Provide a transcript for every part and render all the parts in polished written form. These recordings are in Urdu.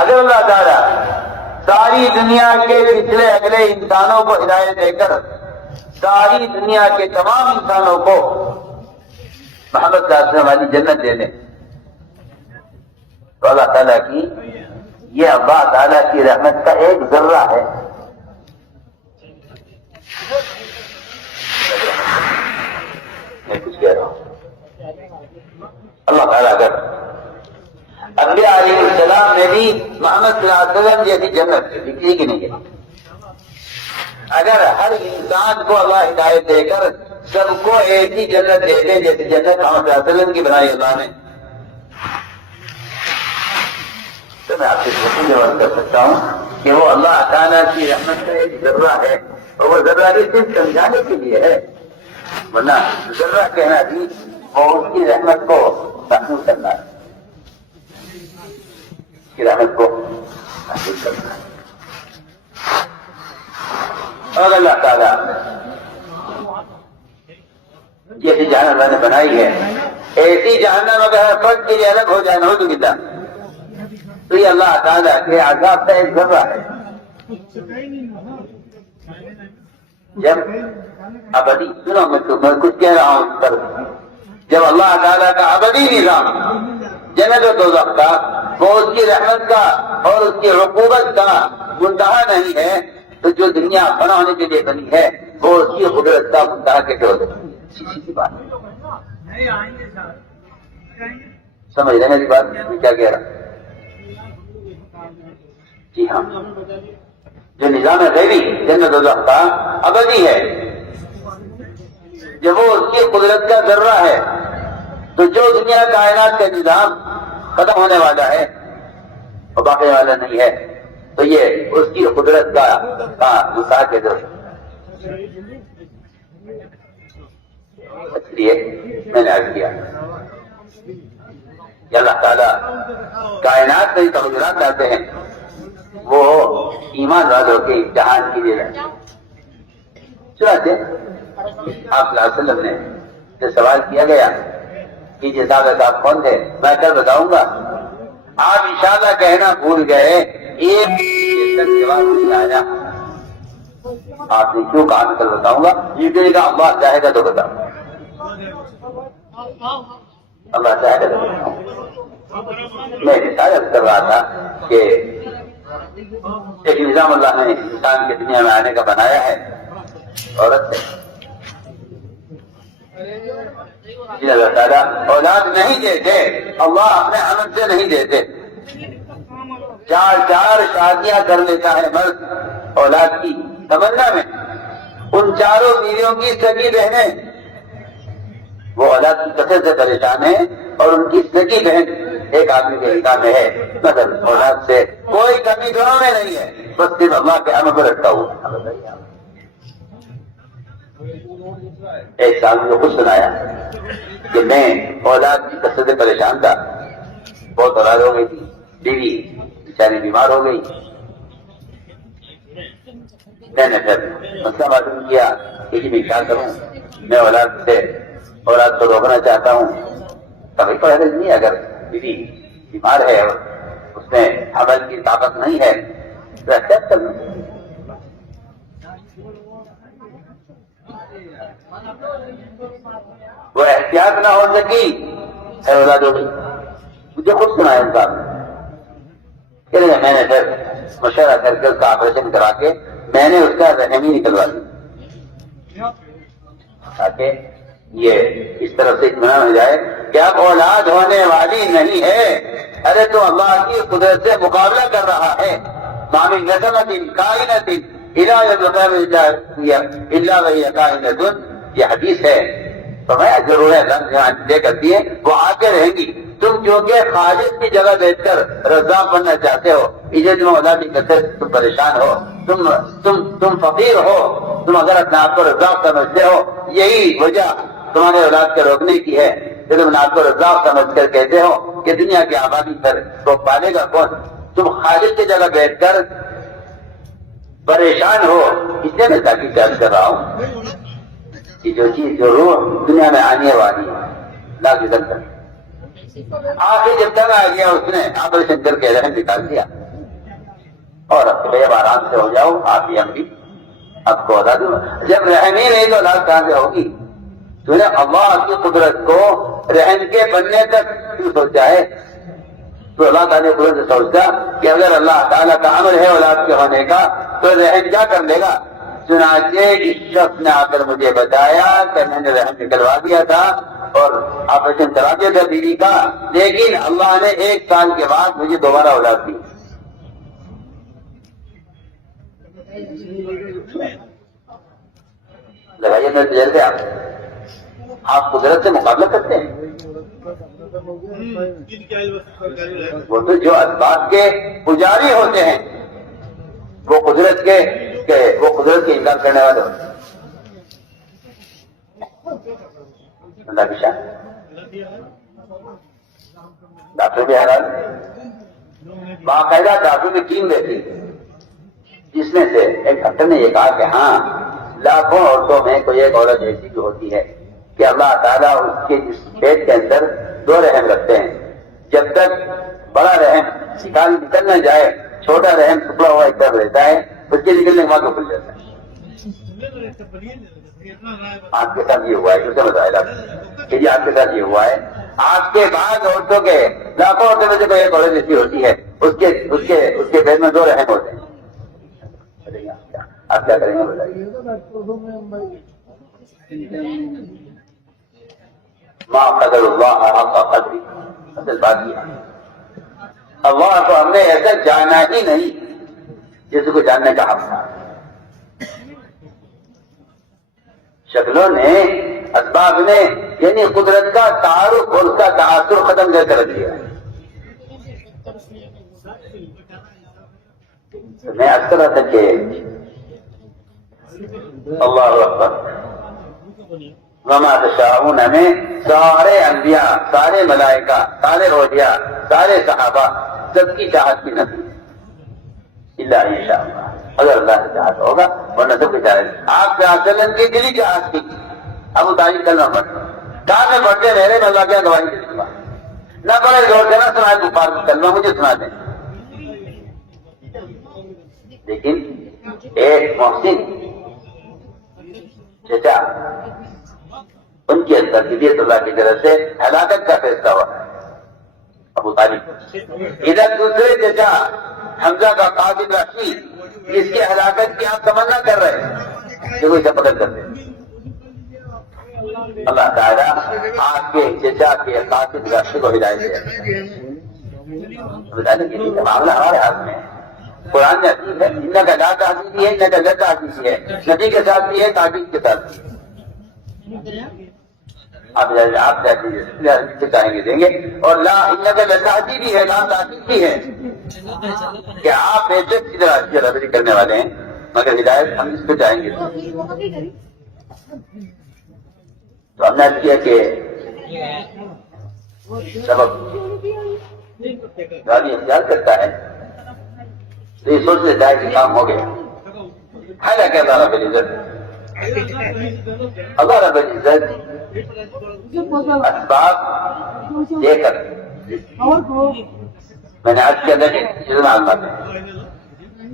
اگر اللہ تعالیٰ ساری دنیا کے پچھلے اگلے انسانوں کو ہدایت دے کر ساری دنیا کے تمام انسانوں کو محمد صلی اللہ علیہ وسلم والی جنت دے دیں تو اللہ تعالیٰ کی یہ اللہ تعالیٰ کی رحمت کا ایک ذرہ ہے. میں کچھ کہہ رہا ہوں. اللہ تعالیٰ اگر انبیاء علیہ السلام نے بھی محمد صلی اللہ علیہ وسلم جیسی جنت لکھی کہ نہیں ہے. اگر ہر انسان کو اللہ ہدایت دے کر سب کو ایسی جنت دے دے جیسی جنت محمد صلی اللہ علیہ وسلم کی بنائی اللہ نے تو میں آپ سے جواب کر سکتا ہوں کہ وہ اللہ تعالیٰ کی رحمت کا ایک ذرہ ہے اور وہ ذرہ بھی صرف سمجھانے کے لیے ہے ورنہ ذرہ کہنا بھی اور اس کی رحمت کو محسوس کرنا ہے. اس کی رحمت کو محسوس کرنا ہے. اور اللہ تعالیٰ جیسی جہنم اللہ نے بنائی ہے ایسی جہنم اگر ہر فرد کے لیے الگ ہو جائے نعوذ باللہ تو یہ اللہ تعالیٰ کے عذاب کا ایک ذرہ ہے. جب ابدی سنو میں کچھ کہہ رہا ہوں پر جب اللہ تعالیٰ کا ابدی نظام جنت و دوزخ کا وہ اس کی رحمت کا اور اس کی عقوبت کا منتہا نہیں ہے تو جو دنیا فنا ہونے کے لیے بنی ہے وہ اس کی قدرت کا منتہا کیسے ہو سکتی ہے؟ سی بات سمجھ رہے میری بات میں کیا کہہ رہا. جی ہاں جو نظام غیبی جنت و دوزخ کا ابدی ہے جب وہ اس کی قدرت کا ذرہ ہے تو جو دنیا کائنات کا نظام ختم ہونے والا ہے اور باقی والا نہیں ہے تو یہ اس کی قدرت کا مثال کے ذریعے. اس لیے میں نے عرض کیا کہ اللہ تعالیٰ کائنات میں تغیرات لاتے ہیں وہ ایمان والوں کے امتحان کے لیے چنانچہ آپ صلی اللہ علیہ وسلم نے جو سوال کیا گیا کہ یہ صاحب کون تھے میں کل بتاؤں گا آپ انشاءاللہ کہنا بھول گئے ایک جواب نہیں آیا. آپ نے کیوں کہا میں کل بتاؤں گا یہ کہے گا اللہ چاہے گا تو بتاؤں گا اللہ چاہے گا تو بتاؤں. میں رسالت کر رہا تھا کہ ایک نظام اللہ نے انسان کی دنیا میں آنے کا بنایا ہے عورت سے اللہ تعالیٰ اولاد نہیں دیتے اللہ اپنے حمد سے نہیں دیتے. 4 شادیاں کر لیتا ہے مرد اولاد کی تمنا میں ان 4 بیویوں کی سگی بہنیں وہ اولاد کی کثرت سے پریشان ہیں اور ان کی سگی بہن ایک آدمی کے حکام میں ہے مگر اولاد سے کوئی کمی دونوں میں نہیں ہے بس صرف اللہ کے امر پر رکھتا ہوں. ایک سال میں خود سنایا کہ میں اولاد کی کثرت سے پریشان تھا بہت اولاد ہو گئی تھی بیوی بیچاری بیمار ہو گئی. میں نے پھر مسئلہ معلوم کیا کہ میں کیا کروں میں اولاد کو روکنا چاہتا ہوں. کبھی پہلے نہیں اگر بیوی بیمار ہے اس میں حمل کی طاقت نہیں ہے تو احتیاط کرنا. وہ احتیاط نہ ہو سکی اولاد ہو گئی. مجھے خود سنایا انسان میں نے پھر مشورہ کر کے اس کا آپریشن کرا کے میں نے اس کا رحم ہی نکلوا دی تاکہ یہ اس طرف سے اطمینان ہو جائے کہ اب اولاد ہونے والی نہیں ہے. ارے تو اللہ کی قدرت سے مقابلہ کر رہا ہے. مامن نسمت کائنت الا وہی کائنۃ یہ حدیث ہے. فرمایا ضرور ہے دے کرتی ہے وہ آگے رہیں گی. تم کیونکہ خالق کی جگہ بیٹھ کر رزاق بننا چاہتے ہو عزت میں اولاد کی کثرت تم پریشان ہو تم فقیر ہو تم اگر اپنے آپ کو رزاق سمجھتے ہو یہی وجہ تمہارے اولاد کے روکنے کی ہے کہ تم آپ کو رزاق سمجھ کر کہتے ہو کہ دنیا کی آبادی پر تو پالے گا کون. تم خالق کی جگہ بیٹھ کر پریشان ہو اس لیے میں تاکہ پیار کر رہا ہوں کہ جو چیز جو روح دنیا میں آنے والی ہے لا کی آخر جب تک آ گیا اس نے آپریشن کر کے رحم نکال دیا. اور اب تو اب آرام سے ہو جاؤ، آپ بھی ہم بھی آپ کو اولاد دوں. جب رحم ہی نہیں تو اولاد کہاں سے ہوگی؟ تو نے اللہ کی قدرت کو رحم کے بننے تک کیوں سوچا ہے؟ تو اللہ تعالیٰ قدرت سے سوچتا کہ اگر اللہ تعالیٰ کا عمل ہے اولاد کے ہونے کا تو رحم کیا کر لے گا؟ چنانچہ اس شخص نے آ کر مجھے بتایا کہ میں نے رحم نکلوا دیا تھا اور آپریشن کرا دیا تھا بیوی کا، لیکن اللہ نے 1 سال کے بعد مجھے دوبارہ اولاد دی. لگائیے میرے جیل سے آپ قدرت سے مقابلہ کرتے ہیں. وہ تو جو اسباب کے پجاری ہوتے ہیں وہ قدرت کے انکار کرنے والے ہوتے ہیں. اللہ کی شان. ڈاکٹر بھی حیران، باقاعدہ ڈاکٹر کی ٹیم دیتی، جس میں سے ایک ڈاکٹر نے یہ کہا کہ ہاں لاکھوں عورتوں میں کوئی ایک عورت ایسی بھی ہوتی ہے کہ اللہ تعالیٰ اس کے جس پیٹ کے اندر 2 رحم رکھتے ہیں، جب تک بڑا رحم نکل نہ جائے چھوٹا رحم ٹکڑا ہوا ایک طرف رہتا ہے، اس کے نکلنے کے بعد وہ کھل جاتا ہے. آپ کے ساتھ یہ ہوا ہے، کیسے بتایا ڈاکٹر کہ یہ آپ کے ساتھ یہ ہوا ہے. آپ کے بعد عورتوں کے لاکھوں عورتوں میں سے کوئی ایک عورت ایسی ہوتی ہے اس کے پیٹ میں 2 رحم ہوتے ہیں. آپ کیا کریں گے بتائیے؟ ما قدر اللہ حق قدری. اصل بات یہ اللہ کو ہم نے ایسا جانا ہی نہیں جس کو جاننے کا حق تھا. شکلوں نے، اسباب نے، یعنی قدرت کا تعارف اور اس کا تاثر ختم کر کے رکھ دیا. میں عرض کر رہا تھا کہ اللہ اکبر وما تشاءون میں سارے انبیاء، سارے ملائکہ، سارے اولیاء، سارے صحابہ سب کی چاہت بھی نہ تھی الا ان شاء اللہ. اگر اللہ سے چاہت ہوگا ورنہ سب کی چاہت. آپ وسلم کی دلی چاہت تھی. ابو طالب کلمہ پڑھتے کہاں میں پڑھتے رہے، میں اللہ کیا گواہی دے دوں گا. نہ پڑھے زور سے نہ سنائے کفار کو کلمہ، مجھے سنا دیں. لیکن ایک محسن چچا، ان کی اندر طبیعت اللہ کی طرف سے ہلاکت کا فیصلہ ہوا ابو طالب. ادھر دوسرے چچا حمزہ کا قابل رشید، جس کی ہلاکت کی آپ تمنا کر رہے ہیں، جو کوئی پکڑ کرتے. اللہ تعالیٰ آپ کے چچا کے قابل رشید کو ہدایت دے. بتانے کے لیے معاملہ ہمارے ہاتھ میں ہے. قرآن میں عزیز ہے، ان کا لا تعزیز بھی ہے، ان کا لا تعزیز ہے، نبی کے ساتھ بھی ہے، تعزیز کے ساتھ بھی ہے. آپ چاہیں گے دیں گے. اور لا ان کا لا تعزیز بھی ہے، لا تعزیز بھی ہے کہ آپ بے شک کی طرح ربری کرنے والے ہیں، مگر ہدایت ہم اس کو چاہیں گے. تو ہم نے عرض کیا کہ سبب گاڑی اختیار کرتا ہے تو یہ سوچ لیتا ہے کہ کام ہو گیا. حالانکہ اللہ رب العزت اسباب دے کر، میں نے عرض کیا تھا کہ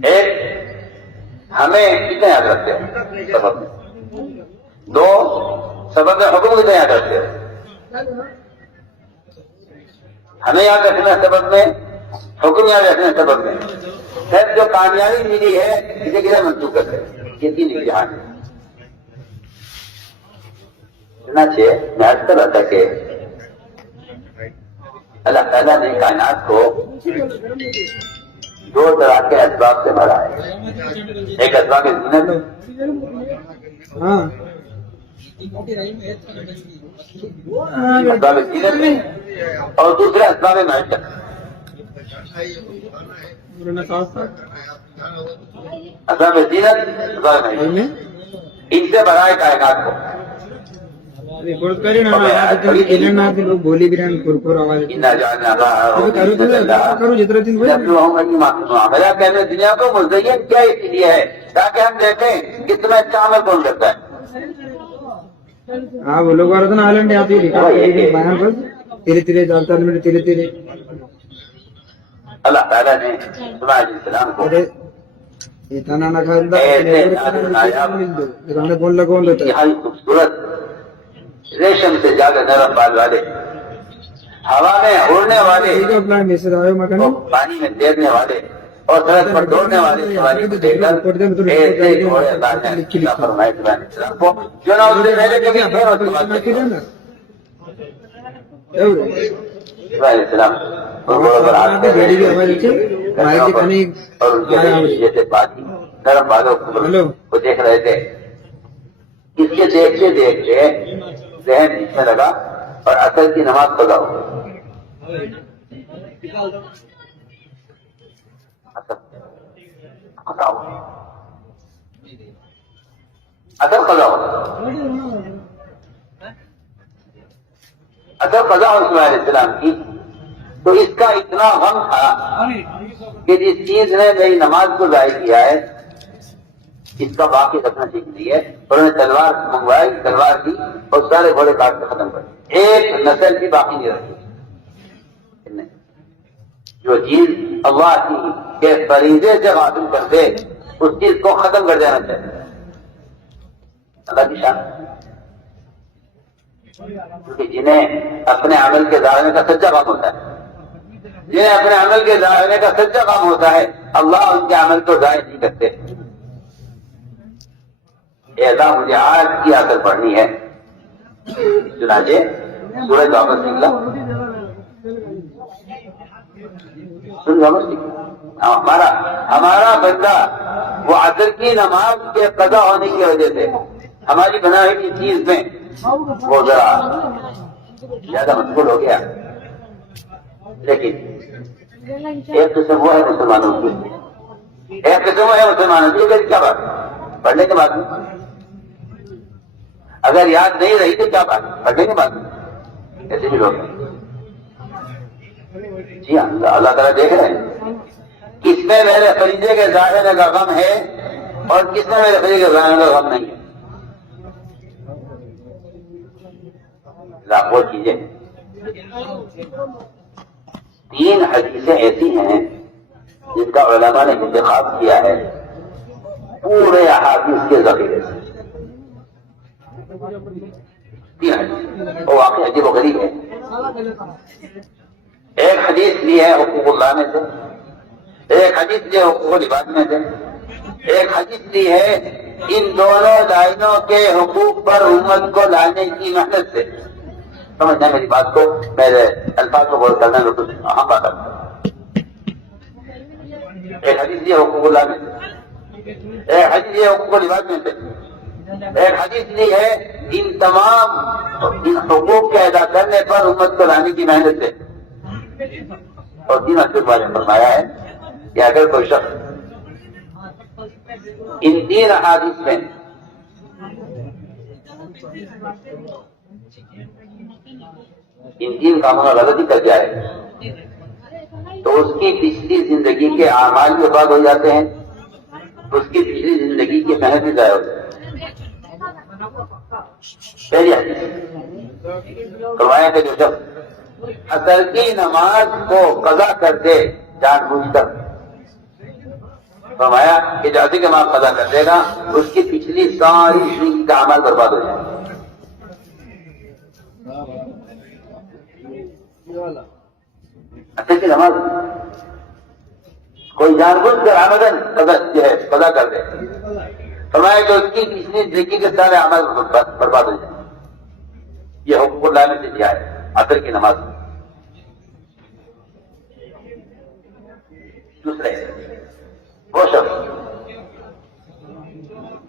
ایک ہمیں کتنے یاد رکھتے ہیں سبب میں، 2 سبب میں حکم کتنے یاد رکھتے ہیں. ہمیں یاد رکھنا سبب میں، حکم یاد رکھنا سبب میں. پھر جو کامیابی ملی ہے اسے کیا منسوخ کرتے ہیں، یہ 3 امتحان ہے. چنانچہ میں عرض کر رہا تھا کہ اللہ تعالیٰ نے کائنات کو 2 طرح کے اسباب سے بھرا ہے. ایک اسباب زینت، اسباب زینت میں، اور دوسرے اسباب معیشت. اسباب زینت، اسباب معیشت، ان سے بھرا ہے کائنات کو. دنیا کو مزین کیا اس لیے ہے تاکہ ہم دیکھیں کہ تمہیں اچھا عمل کون کرتا ہے. ہاں وہ لوگ تیرے تیرے اللہ تعالیٰ نے علیہ السلام کو انتہائی خوبصورت ریشم سے زیادہ نرم بال والے، ہوا میں اڑنے والے، پانی میں تیرنے والے اور سڑک پر دوڑنے والے سواری کو دیکھ کر ایسے گھوڑے اللہ نے عطا فرمائے سبحان السلام کو، جو نہ اس سے پہلے کبھی تھے اور سبحان السلام اور گھوڑوں پر ہاتھ پہ اور ان کے نیچے سے پانی نرم بالوں کو دیکھ رہے تھے۔ اس کے دیکھتے دیکھتے ذہن نیچے لگا اور عصر کی نماز قضا ہو گئی۔ اثر قضا ہو اسماعیل علیہ السلام کی، تو اس کا اتنا غم تھا کہ جس چیز نے میری نماز کو ضائع کیا ہے اس کا باقی رکھنا ٹھیک نہیں ہے، اور انہوں نے تلوار منگوائی، تلوار دی اور سارے گھوڑے کاٹ کے ختم کر دی، ایک نسل بھی باقی نہیں رکھی۔ جو چیز اللہ کی کے فریضے سے غافل کر دے اس چیز کو ختم کر دینا چاہیے، اللہ کی شان۔ کیونکہ جنہیں اپنے عمل کے ظاہرنے کا سچا کام ہوتا ہے، جنہیں اپنے عمل کے ظاہرنے کا سچا کام ہوتا ہے، اللہ ان کے عمل کو ضائع نہیں کرتے۔ ایسا مجھے آج کی آخر پڑھنی ہے، چنانچہ سورج واپس نکلا، ہمارا بندہ وہ عصر کی نماز کے قضا ہونے کی وجہ سے ہماری بنائی کی چیز میں وہ ذرا زیادہ مشغول ہو گیا، لیکن ایک قسم وہ ہے مسلمانوں کی، ایک قسم وہ ہے مسلمانوں کی، کیا بات پڑھنے کے بعد اگر یاد نہیں رہی تو کیا بات پڑھنے کے بعد ایسے بھی لوگ ہیں۔ جی ہاں، اللہ تعالیٰ دیکھ رہے ہیں کس میں میرے فریضے کے ظاہرنے کا غم ہے اور کس میں میرے فریضے کے ظاہرنے کا غم نہیں ہے۔ لاپور کیجیے، 3 حدیثیں ایسی ہیں جن کا علماء نے انتخاب کیا ہے پورے احادیث کے ذخیرے سے، 3 حدیث، وہ واقعی عجیب و غریب ہے۔ ایک حدیث لی ہے حقوق اللہ میں سے، ایک حدیث لی ہے حقوق العباد میں سے، ایک حدیث لی ہے ان دونوں دائنوں کے حقوق پر امت کو لانے کی محنت سے۔ سمجھنا میری بات کو، میرے الفاظ کو غور کرنا بالکل اہم بات ہے۔ ایک حدیث لی ہے حقوق اللہ میں سے، ایک حدیث لی ہے حقوق العباد میں سے، ایک حدیث لی ہے ان تمام ان حقوق کے ادا کرنے پر امت کو لانے کی محنت سے۔ اور 3 حدیث والے فرمایا ہے کہ اگر کوئی شخص ان 3 احادیث میں ان 3 کاموں میں غلطی کر جائے تو اس کی پچھلی زندگی کے اعمال بھی برباد ہو جاتے ہیں، اس کی پچھلی زندگی کی محنت بھی ضائع ہو جاتی ہے۔ پہلی حدیث فرمایا کہ جو شخص عصر کی نماز کو قضا کر دے جان بوجھ کر، فرمایا کہ جو عصر کی نماز قضا کر دے گا اس کی پچھلی ساری زندگی کا عمل برباد ہو جائے گا۔ عصر کی نماز کوئی جان بوجھ کر آمدن قضا کر دے، فرمایا کہ اس کی پچھلی زندگی کے سارے عمل برباد ہو جائے۔ یہ حقوق اللہ میں سے دیا ہے عصر کی نماز۔ دوسرے وہ شخص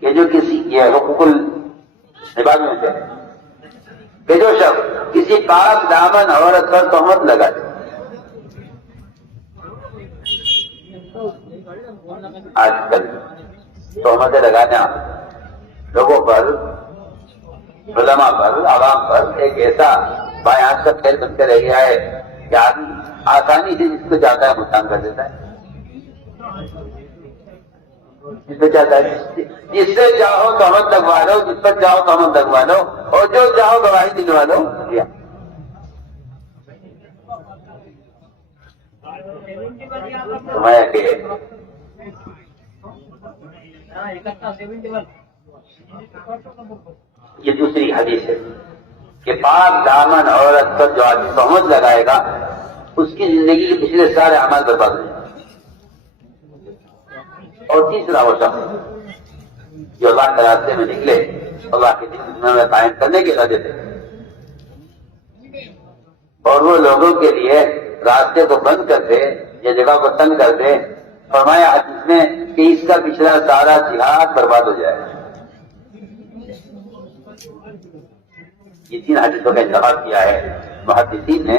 کہ جو کسی یہ حقوق العباد میں سے کہ جو شخص کسی پاک دامن عورت پر تہمت لگائے، آج کل تہمتیں لگانا لوگوں پر، علماء پر، عوام پر ایک ایسا بائیں ہاتھ کا کھیل بن کے رہ گیا ہے کہ آدمی آسانی سے جس کو چاہتا ہے مسلمان کر دیتا ہے، جس کو چاہتا ہے جس سے چاہو تہمت لگوا لو، جس پر چاہو تہمت لگوا لو، اور جو چاہو گواہی دلوا لو۔ فرمایا کہ یہ دوسری حدیث ہے کہ پاک دامن عورت پر جو آدمی تہمت لگائے گا اس کی زندگی کے پچھلے سارے اعمال برباد ہو جائیں گے. اور تیسرا وہ شخص جو اللہ کے راستے میں نکلے اللہ کے دین میں قائم کرنے کے ارادے تھے اور وہ لوگوں کے لیے راستے کو بند کر دے یا جگہ کو تنگ کر دے. فرمایا حدیث میں کہ اس کا پچھلا سارا جہاد برباد ہو جائے. یہ تین حدیثوں کا انتخاب کیا ہے محدثین نے.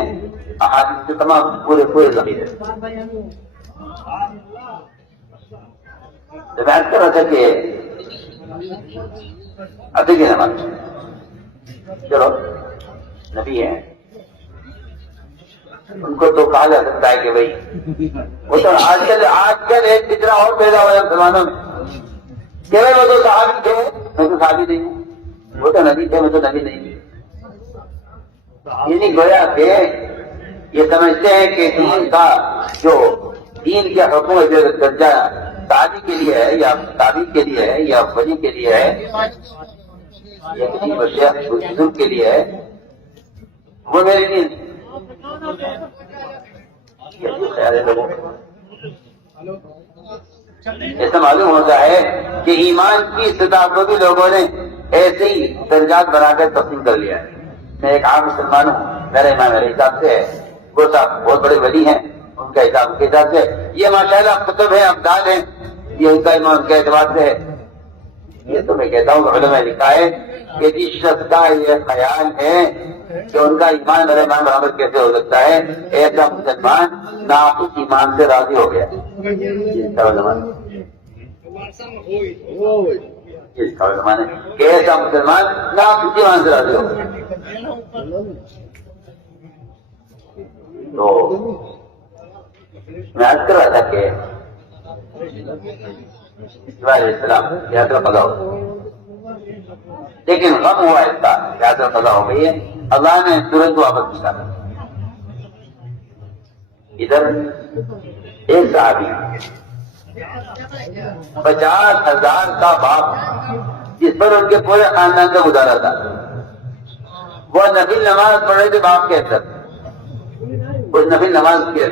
احادیث سے تمام پورے ضمیر ہے. میں کر رہا تھا کہ ادھر کی نماز چلو نبی ہیں ان کو تو کہا جا سکتا ہے کہ بھائی وہ تو آج کل ایک فطرہ اور پیدا ہوا ہے مسلمانوں میں کہ وہ تو صحابی تھے میں تو صحابی نہیں ہوں, وہ تو نبی تھے میں تو نبی نہیں ہوں. یہ نہیں گویا کہ یہ سمجھتے ہیں کہ دین کا جو دین کے حکم درجہ تابی کے لیے ہے یا تابی کے لیے ہے یا ولی کے لیے ہے یا کسی بزرگ کے لیے ہے وہ میرے لیے ایسا معلوم ہوتا ہے کہ ایمان کی سطح کو بھی لوگوں نے ایسے ہی درجات بنا کر تقسیم کر لیا ہے. میں ایک عام مسلمان ہوں, میرا ایمان میرے حساب سے ہے, وہ صاحب بہت بڑے ولی ہیں ان کا حساب کے حساب سے یہ ماشاءاللہ کتب ہے ابدال ہیں یہ ان کا ایمان کے اعتبار سے ہے. یہ تو میں کہتا ہوں علماء نے لکھا ہے کہ جس شخص کا یہ خیال ہے کہ ان کا ایمان میرے ایمان برابر کیسے ہو سکتا ہے, ایسا مسلمان ناقص ایمان سے راضی ہو گیا. ایسا مسلمان ناقص ایمان سے راضی ہو گیا. تو میں عرض کر رہا تھا کہ علیہ السلام یاترا قضا ہو لیکن غم ہوا اس کا یاترا قضا ہو گئی ہے. اللہ نے ترنت واپس نکالا. ادھر ایک صحابی 50,000 کا باپ جس پر ان کے پورے خاندان کا گزارا تھا, وہ نفل نماز پڑھ رہے تھے باپ کے اندر. اس نفل نماز کے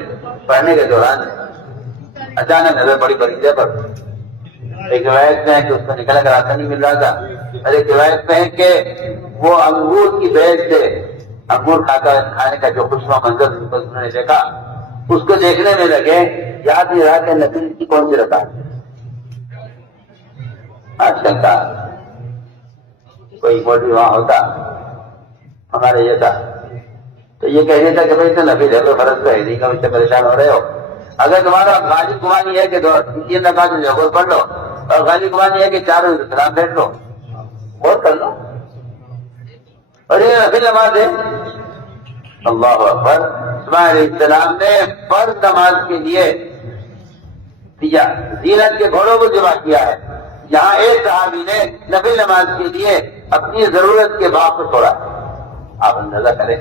پڑھنے کے دوران اچانک نظر پڑی بغیچے پر. ایک روایت میں ہے کہ اس کو نکلنے کا راستہ نہیں مل رہا تھا, اور ایک روایت میں ہے کہ وہ انگور کی بیل سے انگور کھانے کا جو خوشبو منظر انہوں نے دیکھا اس کو دیکھنے میں لگے. یاد نہیں رہا کہ نفل کی کون سی رکعت. آج کل کا کوئی موٹی وہاں ہوتا ہمارے جیسا تو یہ کہہ دیتا کہ بھائی تو نفل ہے کوئی فرض تو ہے نہیں, کبھی سے پریشان ہو رہے ہو. اگر تمہارا غالب گمانی ہے کہ 3 رکعت ضرور پڑھ لو اور غالب گمانی ہے کہ 4 سلام بیٹھ لو, بہت کر لو. اور یہ نفل نماز ہے. اللہ اکبر. اسماعیل علیہ السلام نے فرض نماز کے لیے زینت کے گھوڑوں کو جمع کیا ہے. یہاں ایک صحابی نے نفل نماز کے لیے اپنی ضرورت کے باپ کو چھوڑا. آپ اندازہ کریں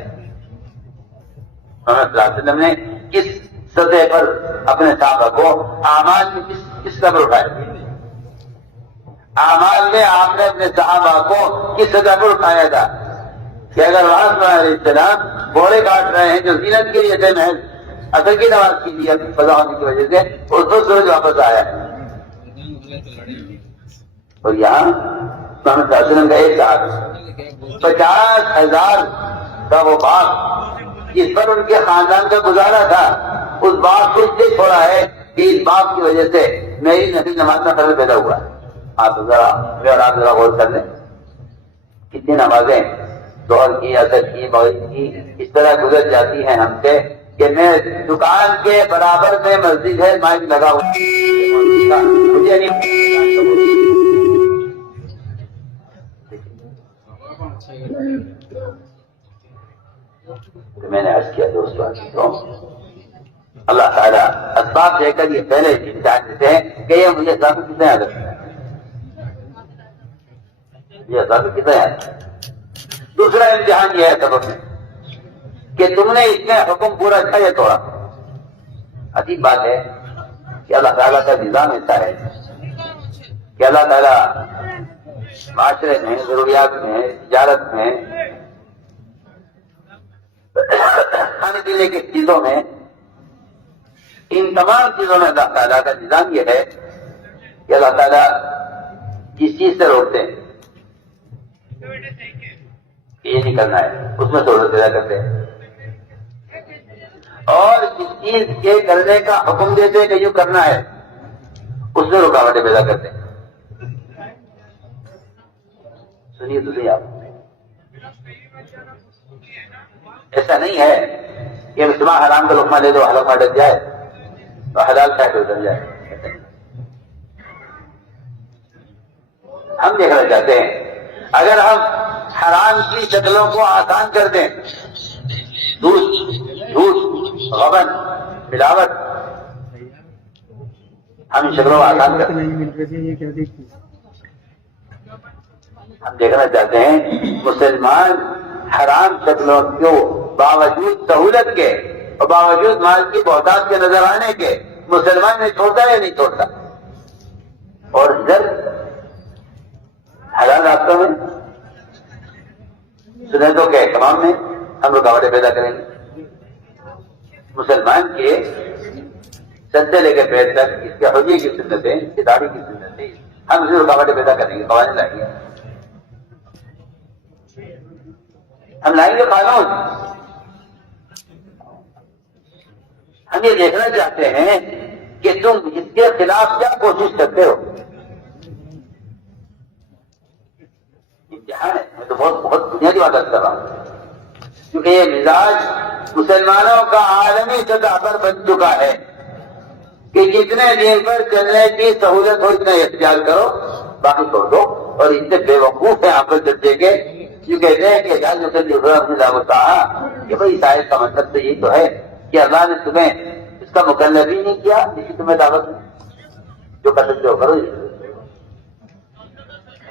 محمد صلی اللہ علیہ وسلم نے کس سطح پر اپنے صحابہ کو اعمال میں کس قدر اٹھایا. اعمال میں آپ نے اپنے صحابہ کو کس سطح پر اٹھایا تھا کہ اگر وہاں صلی اللہ علیہ السلام گھوڑے کاٹ رہے ہیں جو زینت کے لیے تھے محض اثر کی نماز کے لیے فضا ہونے کی وجہ سے اس کو سورج واپس آیا. اور یہاں محمد صلی اللہ علیہ وسلم کا ایک صحابی 50,000 کا وہ باغ جس پر ان کے خاندان کا گزارا تھا, اس باپ کو اس لیے چھوڑا ہے کہ اس باپ کی وجہ سے میری نفل نماز میں خلل پیدا ہوا. آپ ذرا غور کر لیں کتنی نمازیں ظہر کی, عصر کی, مغرب کی اس طرح گزر جاتی ہیں ہم سے کہ میں دکان کے برابر میں مسجد ہے مائک لگا ہوا مجھے نہیں. میں نے عرض کیا دوستوں اللہ تعالیٰ اسباب دے کر یہ پہلے امتحان دیتے ہیں کہ یہ مجھے ذات کتنے یاد رکھنا ہے, یہ ذات کتنا یاد. دوسرا امتحان یہ ہے سبب میں کہ تم نے اس میں حکم پورا کیا یا توڑا. عجیب بات ہے کہ اللہ تعالیٰ کا نظام ایسا ہے کہ اللہ تعالیٰ معاشرے میں، ضروریات میں، تجارت میں، کھانے پینے کی چیزوں میں، ان تمام چیزوں میں اللہ تعالیٰ کا نظام یہ ہے کہ اللہ تعالیٰ جس چیز سے روکتے ہیں کہ یہ نہیں کرنا ہے، اس میں سہولت پیدا کرتے ہیں، اور جس چیز کے کرنے کا حکم دیتے ہیں کہ یوں کرنا ہے، اس میں رکاوٹیں پیدا کرتے ہیں۔ سنیے تو صحیح، آپ ایسا نہیں ہے کہ صبح حرام کا لقمہ لے دو، حلق میں ڈل جائے اور حلال کھا کے اتر جائے۔ ہم دیکھنا چاہتے ہیں اگر ہم حرام کی شکلوں کو آسان کر دیں، جھوٹ، غبن، ملاوٹ، ہم ان شکلوں کو آسان کر دیں۔ ہم دیکھنا چاہتے ہیں مسلمان حرام شکلوں کو باوجود سہولت کے اور باوجود مال کی بہتات کے نظر آنے کے مسلمان نے چھوڑتا یا نہیں چھوڑتا، اور ادھر حلال راستوں میں، سنتوں کے اہتمام میں ہم رکاوٹیں پیدا کریں گے۔ مسلمان کے سر سے لے کے پیر تک اس کے حجے کی سنتیں، اس کی داڑھی کی سنتیں، ہم اسے رکاوٹیں پیدا کریں گے، قوانین لائیں گے، ہم لائیں گے قانون۔ ہم یہ دیکھنا چاہتے ہیں کہ تم اس کے خلاف کیا کوشش کرتے ہو۔ امتحان ہے، میں تو بہت بنیادی بات کر رہا ہوں، کیونکہ یہ مزاج مسلمانوں کا عالمی سطح پر بن چکا ہے کہ جتنے دین پر چلنے کی سہولت ہو اتنا اختیار کرو، باقی چھوڑ دو۔ اور اس سے بے وقوف ہے آپ درجے کے جو کہتے ہیں کہ کہ بھائی شاید کا مطلب تو یہی تو ہے کہ اللہ نے تمہیں اس کا مکلف ہی نہیں کیا، اس کی تمہیں دعوت نہیں، جو کر سکتے ہو کرو۔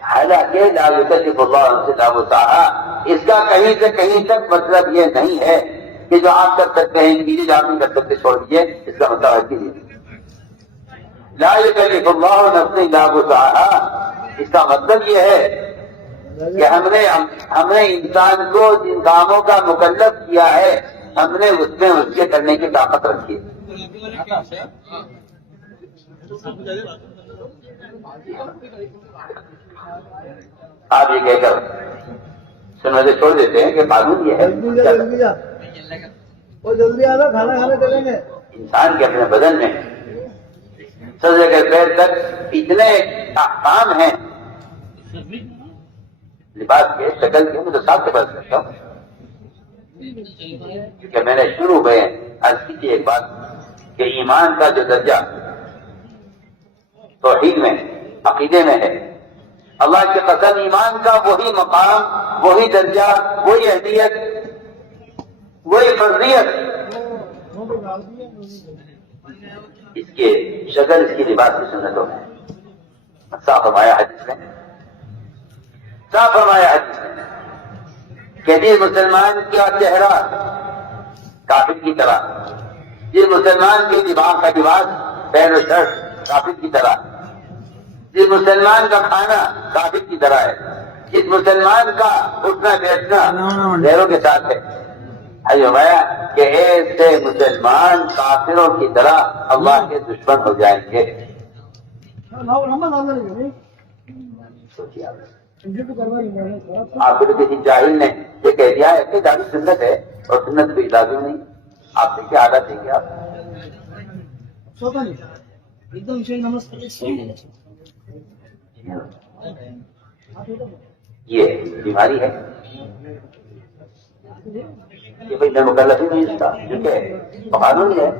حالانکہ لا یکلف اللہ نفسا الا وسعها، اس کا کہیں سے کہیں تک مطلب یہ نہیں ہے کہ جو آپ کر سکتے ہیں انگریزی جو آپ نہیں کر سکتے چھوڑ دیجیے، اس کا مطلب ہے کہ لا یکلف اللہ نفسا الا وسعها، اس کا مطلب یہ ہے کہ ہم نے انسان کو جن کاموں کا مکلف کیا ہے ہم نے اس میں اس کے کرنے کی طاقت رکھی ہے۔ آپ یہ کہہ کر سنتے چھوڑ دیتے ہیں کہ قانون یہ ہے جلدی آ رہا، کھانا کھانے چلیں گے۔ انسان کے اپنے بدن میں سر سے لے کر پیر تک اتنے احکام ہیں، لباس کے، شکل کے، میں تو صاف سے بات کرتا ہوں کہ میں نے شروع میں عرض کی تھی ایک بات کہ ایمان کا جو درجہ توحید میں، عقیدے میں ہے، اللہ کی قسم ایمان کا وہی مقام، وہی درجہ، وہی اہلیت، وہی فرضیت اس کے شکل، اس کی لباس کی سنتوں میں صاف فرمایا حدیث میں، صاف فرمایا حدیث میں کہ جس مسلمان کا چہرہ کافر کی طرح، جس مسلمان کے دماغ کا لباس پینٹ و شرٹ کافر کی طرح، جس مسلمان کا کھانا کافر کی طرح ہے، جس مسلمان کا اٹھنا بیٹھنا غیروں کے ساتھ ہے، کہ ایسے مسلمان کافروں کی طرح اللہ کے دشمن ہو جائیں گے۔ آپ کو کسی جاہل نے یہ کہہ دیا ہے کہ داڑھی سنت ہے اور سنت کوئی لازم نہیں، آپ سے کیا عادت دیں گے آپ؟ یہ بیماری ہے کہ بھائی میں مکلف ہی نہیں اس کا، کیونکہ قانون ہے۔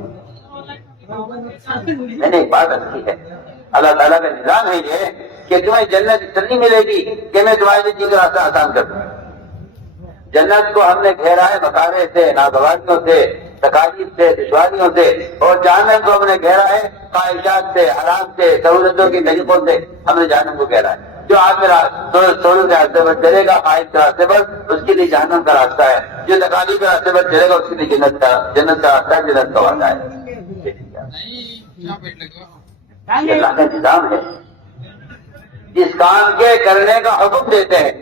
میں نے ایک بات رکھی ہے، اللہ تعالیٰ کا نظام ہے یہ کہ تمہیں جنت اس طرح نہیں ملے گی کہ میں تمہارے لیے چیز راستہ آسان کر دوں۔ جنت کو ہم نے گھیرا ہے مکارے سے، ناگواریوں سے، تکالیف سے، دشواریوں سے، اور جہنم کو ہم نے گھیرا ہے خواہشات سے، حرام سے، سہولتوں کے طریقوں سے ہم نے جہنم کو گھیرا ہے۔ جو آپ سہولت کے راستے پر چلے گا، خواہش کے راستے پر، اس کے لیے جہنم کا راستہ ہے۔ جو تکالیف کے راستے پر چلے گا اس کے لیے جنت کا راستہ ہے، جنت کا وعدہ ہے۔ یہ اللہ کا نظام ہے جس کام کے کرنے کا حکم دیتے ہیں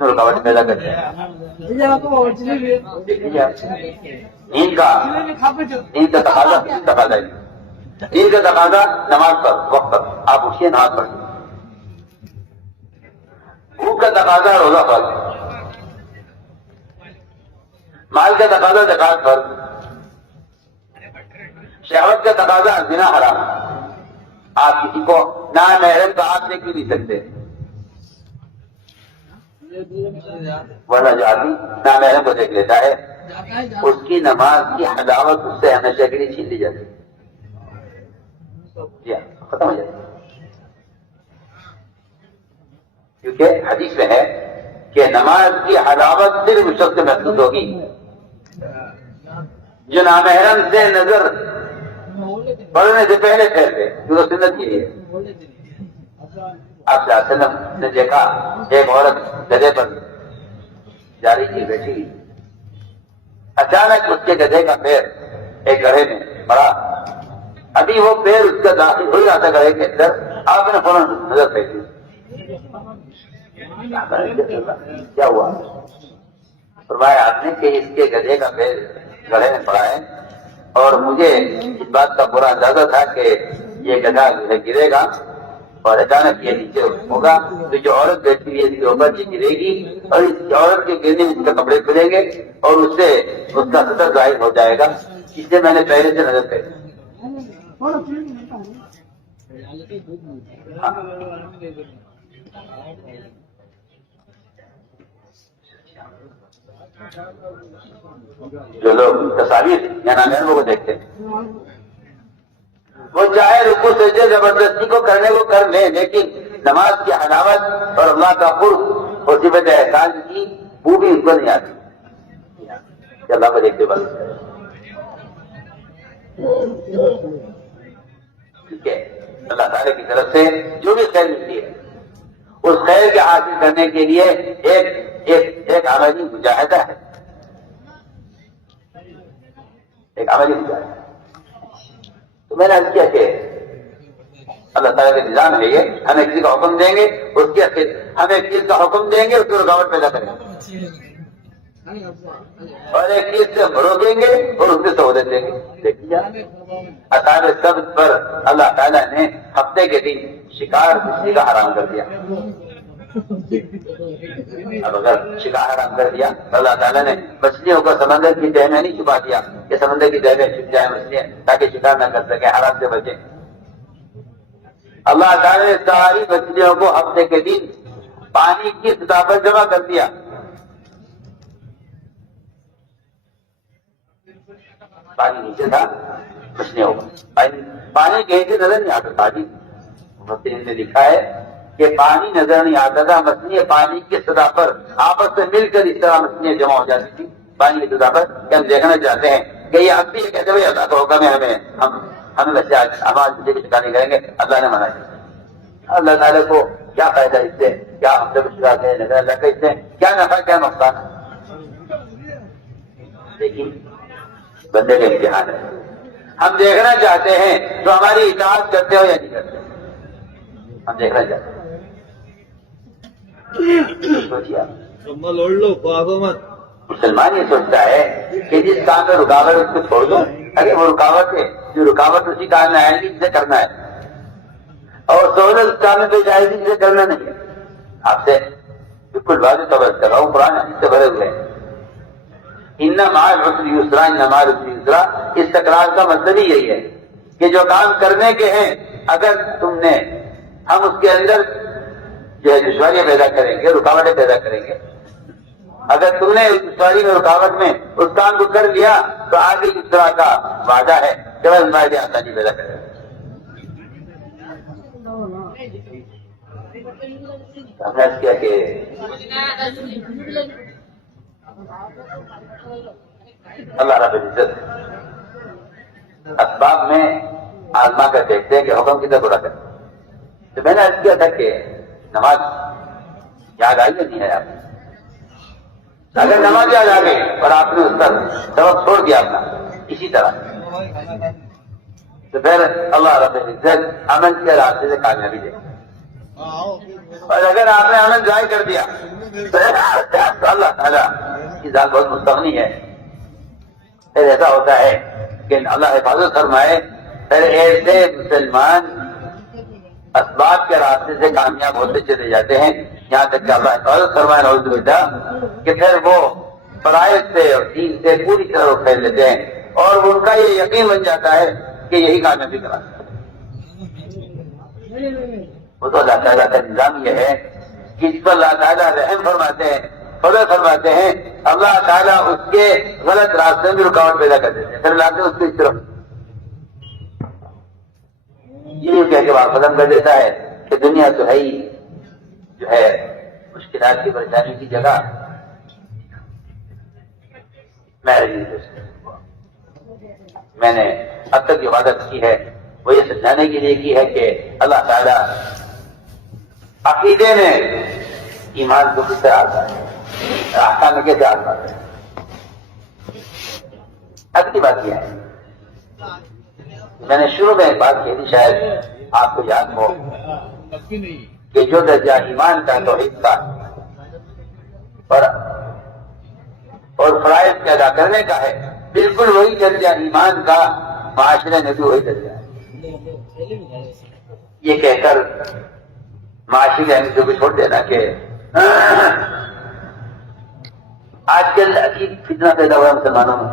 رکاوٹ پیدا کرتے ہیں. نیند کا تقاضا نماز پر وقت پر آپ اٹھیے نماز پڑھیے. بھوک کا تقاضا روزہ فرض. مال کا تقاضا زکات فرض. شہوت کا تقاضا زنا حرام. آپ کسی کو نامحرم کا آپ دیکھ بھی نہیں سکتے، ورنہ جو آدمی نامحرم کو دیکھ لیتا ہے اس کی نماز کی حلاوت اس سے ہمیشہ کے لیے چھین لی جاتی ہے، ختم ہو جاتی ہے. کیونکہ حدیث میں ہے کہ نماز کی حلاوت صرف اس شخص سے محسوس ہوگی جو نامحرم سے نظر پڑھنے سے پہلے پھیر دے، جو سنت کی ہے. آپ صلی اللہ علیہ وسلم نے دیکھا ایک عورت گدھے پر جاری کی بیٹھی ہوئی، اچانک اس کے گدھے کا پیر ایک گڑھے میں پڑا. ابھی وہ پیر اس کا داخل ہو جاتا گڑھے کے اندر، آپ نے فوراً نظر پھینکی. کیا ہوا؟ فرمایا آپ نے کہ اس کے گدھے کا پیر گڑھے میں پڑا ہے اور مجھے اس بات کا پورا اندازہ تھا کہ یہ گدھا گرے گا اور اچانک یہ نیچے ہوگا تو جو عورت بیٹھی ہوئی ہے اس کے اوپر یہ گرے گی اور اس عورت کے گرنے میں اس کے کپڑے کھلیں گے اور اس سے اس کا سطر ظاہر ہو جائے گا. اس سے میں نے پہلے سے نظر کری. جو لوگ تصاویر یا نامحرموں کو دیکھتے ہیں وہ چاہے رکوع سجدے زبردستی کو کرنے کو کر لیں، لیکن نماز کی حلاوت اور اللہ کا قرب اور صفت احسان کی وہ بھی اس کو نہیں آتی کہ اللہ کو دیکھتے بس. ٹھیک ہے، اللہ تعالیٰ کی طرف سے جو بھی خیر ملتی ہے اس خیر کے حاصل کرنے کے لیے ایک عملی مجاہدہ ہے، ایک عملی مجاہدہ. تو میں نے عرض کیا کہ اللہ تعالیٰ کے نظام ہے یہ، ہمیں کسی کا حکم دیں گے اس کے ہمیں ایک چیز کا حکم دیں گے اس کو رکاوٹ پیدا کریں گے اور ایک چیز سے روکیں گے اور اس سے سہولت دیں گے. دیکھیے اصحاب سبت پر اللہ تعالیٰ نے ہفتے کے دن شکار مچھلی کا حرام کر دیا. اب اگر شکار حرام کر دیا تو اللہ تعالیٰ نے مچھلیوں کو سمندر کی تہ میں نہیں چھپا دیا کہ سمندر کی تہ میں چھپ جائے مچھلیاں تاکہ شکار نہ کر سکے، حرام سے بچے. اللہ تعالیٰ نے ساری مچھلیوں کو ہفتے کے دن پانی کی سطح پر جمع کر دیا. پانی نیچے تھا، مچھلیوں کو پانی کہیں سے نظر نہیں آتا. پانی مفسرین نے لکھا ہے کہ پانی نظر نہیں آتا تھا، مچھلیاں پانی کی سطح پر آپس سے مل کر اس طرح مچھلیاں جمع ہو جاتی تھی پانی کی سطح پر کہ ہم دیکھنا چاہتے ہیں کہ یہ اب بھی کہتے ہوئے اللہ کا حکم ہے ہمیں ویسے آواز مجھے کی شکار نہیں کریں گے. اللہ نے منع کیا. اللہ تعالیٰ کو کیا فائدہ اس سے؟ کیا ہم سے کچھ بات ہے نظر اللہ کا اس سے کیا نفع کیا نقصان؟ لیکن بندے کا امتحان ہے. ہم دیکھنا چاہتے ہیں تو ہماری اطاعت کرتے ہو یا نہیں کرتے؟ ہم دیکھنا چاہتے ہیں. سوچیے مسلمان یہ سوچتا ہے کہ جس کام میں رکاوٹ اس کو چھوڑ دو. ارے وہ رکاوٹ ہے، جو رکاوٹ اسی کام میں آئے گی جسے کرنا ہے اور سہولت اس کام میں پیش آئے گی جسے کرنا نہیں ہے. آپ سے بالکل واضح توجہ کر رہا ہوں، قرآن حدیث سے بھرے ہوئے ہیں. ان مع العسر یسرا ان مع العسر یسرا. اس تکرار کا مطلب ہی یہی ہے کہ جو کام کرنے کے ہیں اگر تم نے ہم اس کے اندر جو ہے دشواریاں پیدا کریں گے، رکاوٹیں پیدا کریں گے. اگر تم نے اس دشواری میں رکاوٹ میں اس کام کو کر لیا تو آگے اس طرح کا وعدہ ہے کہ وہ ہمارے لیے آسانی پیدا کرے گا. ہم نے کیا کہ اللہ رب العزت اسباب میں آزما کر دیکھتے ہیں کہ حکم کدھر پورا کرتے. تو میں نے عرض کیا تھا کہ نماز یاد آئی نہیں ہے. آپ اگر نماز یاد آ گئی اور آپ نے اس کا سبب چھوڑ دیا اپنا اسی طرح تو پھر اللہ رب العزت عمل کے راستے سے کامیابی دے گا۔ اور اگر آپ نے عمل ضائع کر دیا تو اللہ تعالیٰ کی ذات بہت مستغنی ہے۔ پھر ایسا ہوتا ہے کہ اللہ حفاظت فرمائے، پھر ایسے مسلمان اسباب کے راستے سے کامیاب ہوتے چلے جاتے ہیں، یہاں تک کہ اللہ حفاظت فرمائے نعوذ باللہ، کہ پھر وہ فرائض سے اور دین سے پوری طرح وہ پھیل لیتے ہیں، اور ان کا یہ یقین بن جاتا ہے کہ یہی کامیابی کا راستہ ہے۔ وہ تو اللہ تعالیٰ کا نظام یہ ہے کہ اس پر اللہ تعالیٰ رحم فرماتے ہیں، فضل فرماتے ہیں، اللہ تعالیٰ اس کے غلط راستے میں رکاوٹ پیدا کر دیتے ہیں، پھر لاتے ہیں اس کو اس طرف یہ کہہ کے بات ختم کر دیتا ہے کہ دنیا تو ہے ہی جو ہے مشکلات کی پریشانی کی جگہ۔ میں نے اب تک عبادت کی ہے وہ یہ سمجھانے کے لیے کی ہے کہ اللہ تعالیٰ عقیدے میں ایمان کو کس طرح آتا ہے، احکام کیسے آتا ہے۔ اگلی بات یہ ہے، میں نے شروع میں ایک بات کی تھی، شاید آپ کو یاد ہو، کہ جو درجہ ایمان کا توحید کا اور فرائض کے ادا کرنے کا ہے، بالکل وہی درجہ ایمان کا معاشرے میں بھی وہی درجہ ہے۔ یہ کہہ کر معاشرے میں کو چھوڑ دینا کہ آج کل عجیب فتنہ پیدا ہوا مسلمانوں میں،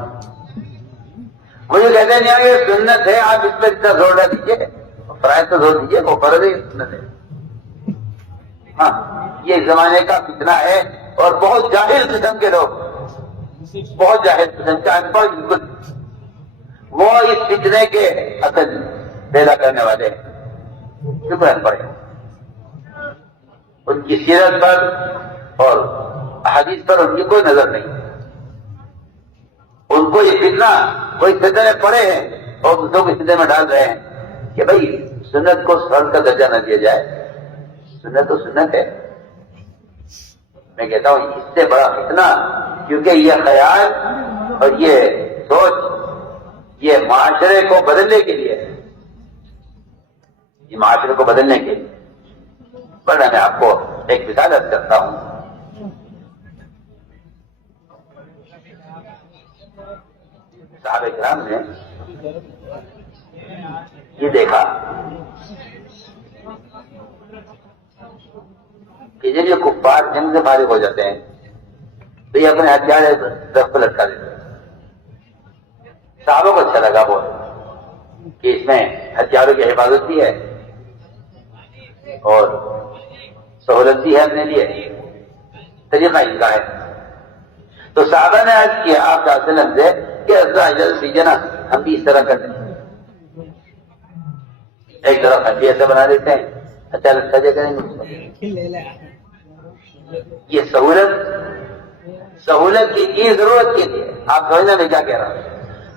مجھے کہتے ہیں یار یہ سنت ہے، آپ اس پہ اتنا زور نہ دیجیے، فرائض تو زور دیجیے، وہ فرض ہے، سنت ہے۔ ہاں، یہ زمانے کا فتنہ ہے، اور بہت جاہل قسم کے لوگ، بہت جاہل قسم کا ان پڑھ بالکل، وہ اس فتنے کے اصل پیدا کرنے والے ہیں، بالکل ان پڑھ، ان کی سیرت پر اور احادیث پر ان کی کوئی نظر نہیں۔ ان کو یہ فتنہ کوئی فتنے پڑے ہیں اور دوسروں کو فتنے میں ڈال رہے ہیں کہ بھائی سنت کو فرض کا درجہ نہ دیا جائے، سنت تو سنت ہے۔ میں کہتا ہوں اس سے بڑا فتنہ، کیونکہ یہ خیال اور یہ سوچ یہ معاشرے کو بدلنے کے لیے، یہ معاشرے کو بدلنے کے لیے۔ ورنہ میں آپ کو ایک مثال عرض کرتا ہوں، صحابہ کرام نے یہ دیکھا کہ جب یہ کفار جنگ سے فارغ ہو جاتے ہیں تو یہ اپنے ہتھیار درخت پہ لٹکا دیتے ہیں۔ صحابہ کو اچھا لگا بہت کہ اس میں ہتھیاروں کی حفاظت بھی ہے اور سہولت بھی ہے اپنے لیے، طریقہ ان کا ہے۔ تو صحابہ نے عرض کیا آپ صلی اللہ علیہ وسلم سے کہ اجازت دیجیے نا، ہم بھی اس طرح کر دیں، ایک طرف ہتھی ایسا بنا دیتے ہیں، ہتھیار سجے کریں گے۔ یہ سہولت کی ضرورت کے لیے، آپ سمجھنا میں کیا کہہ رہا ہوں،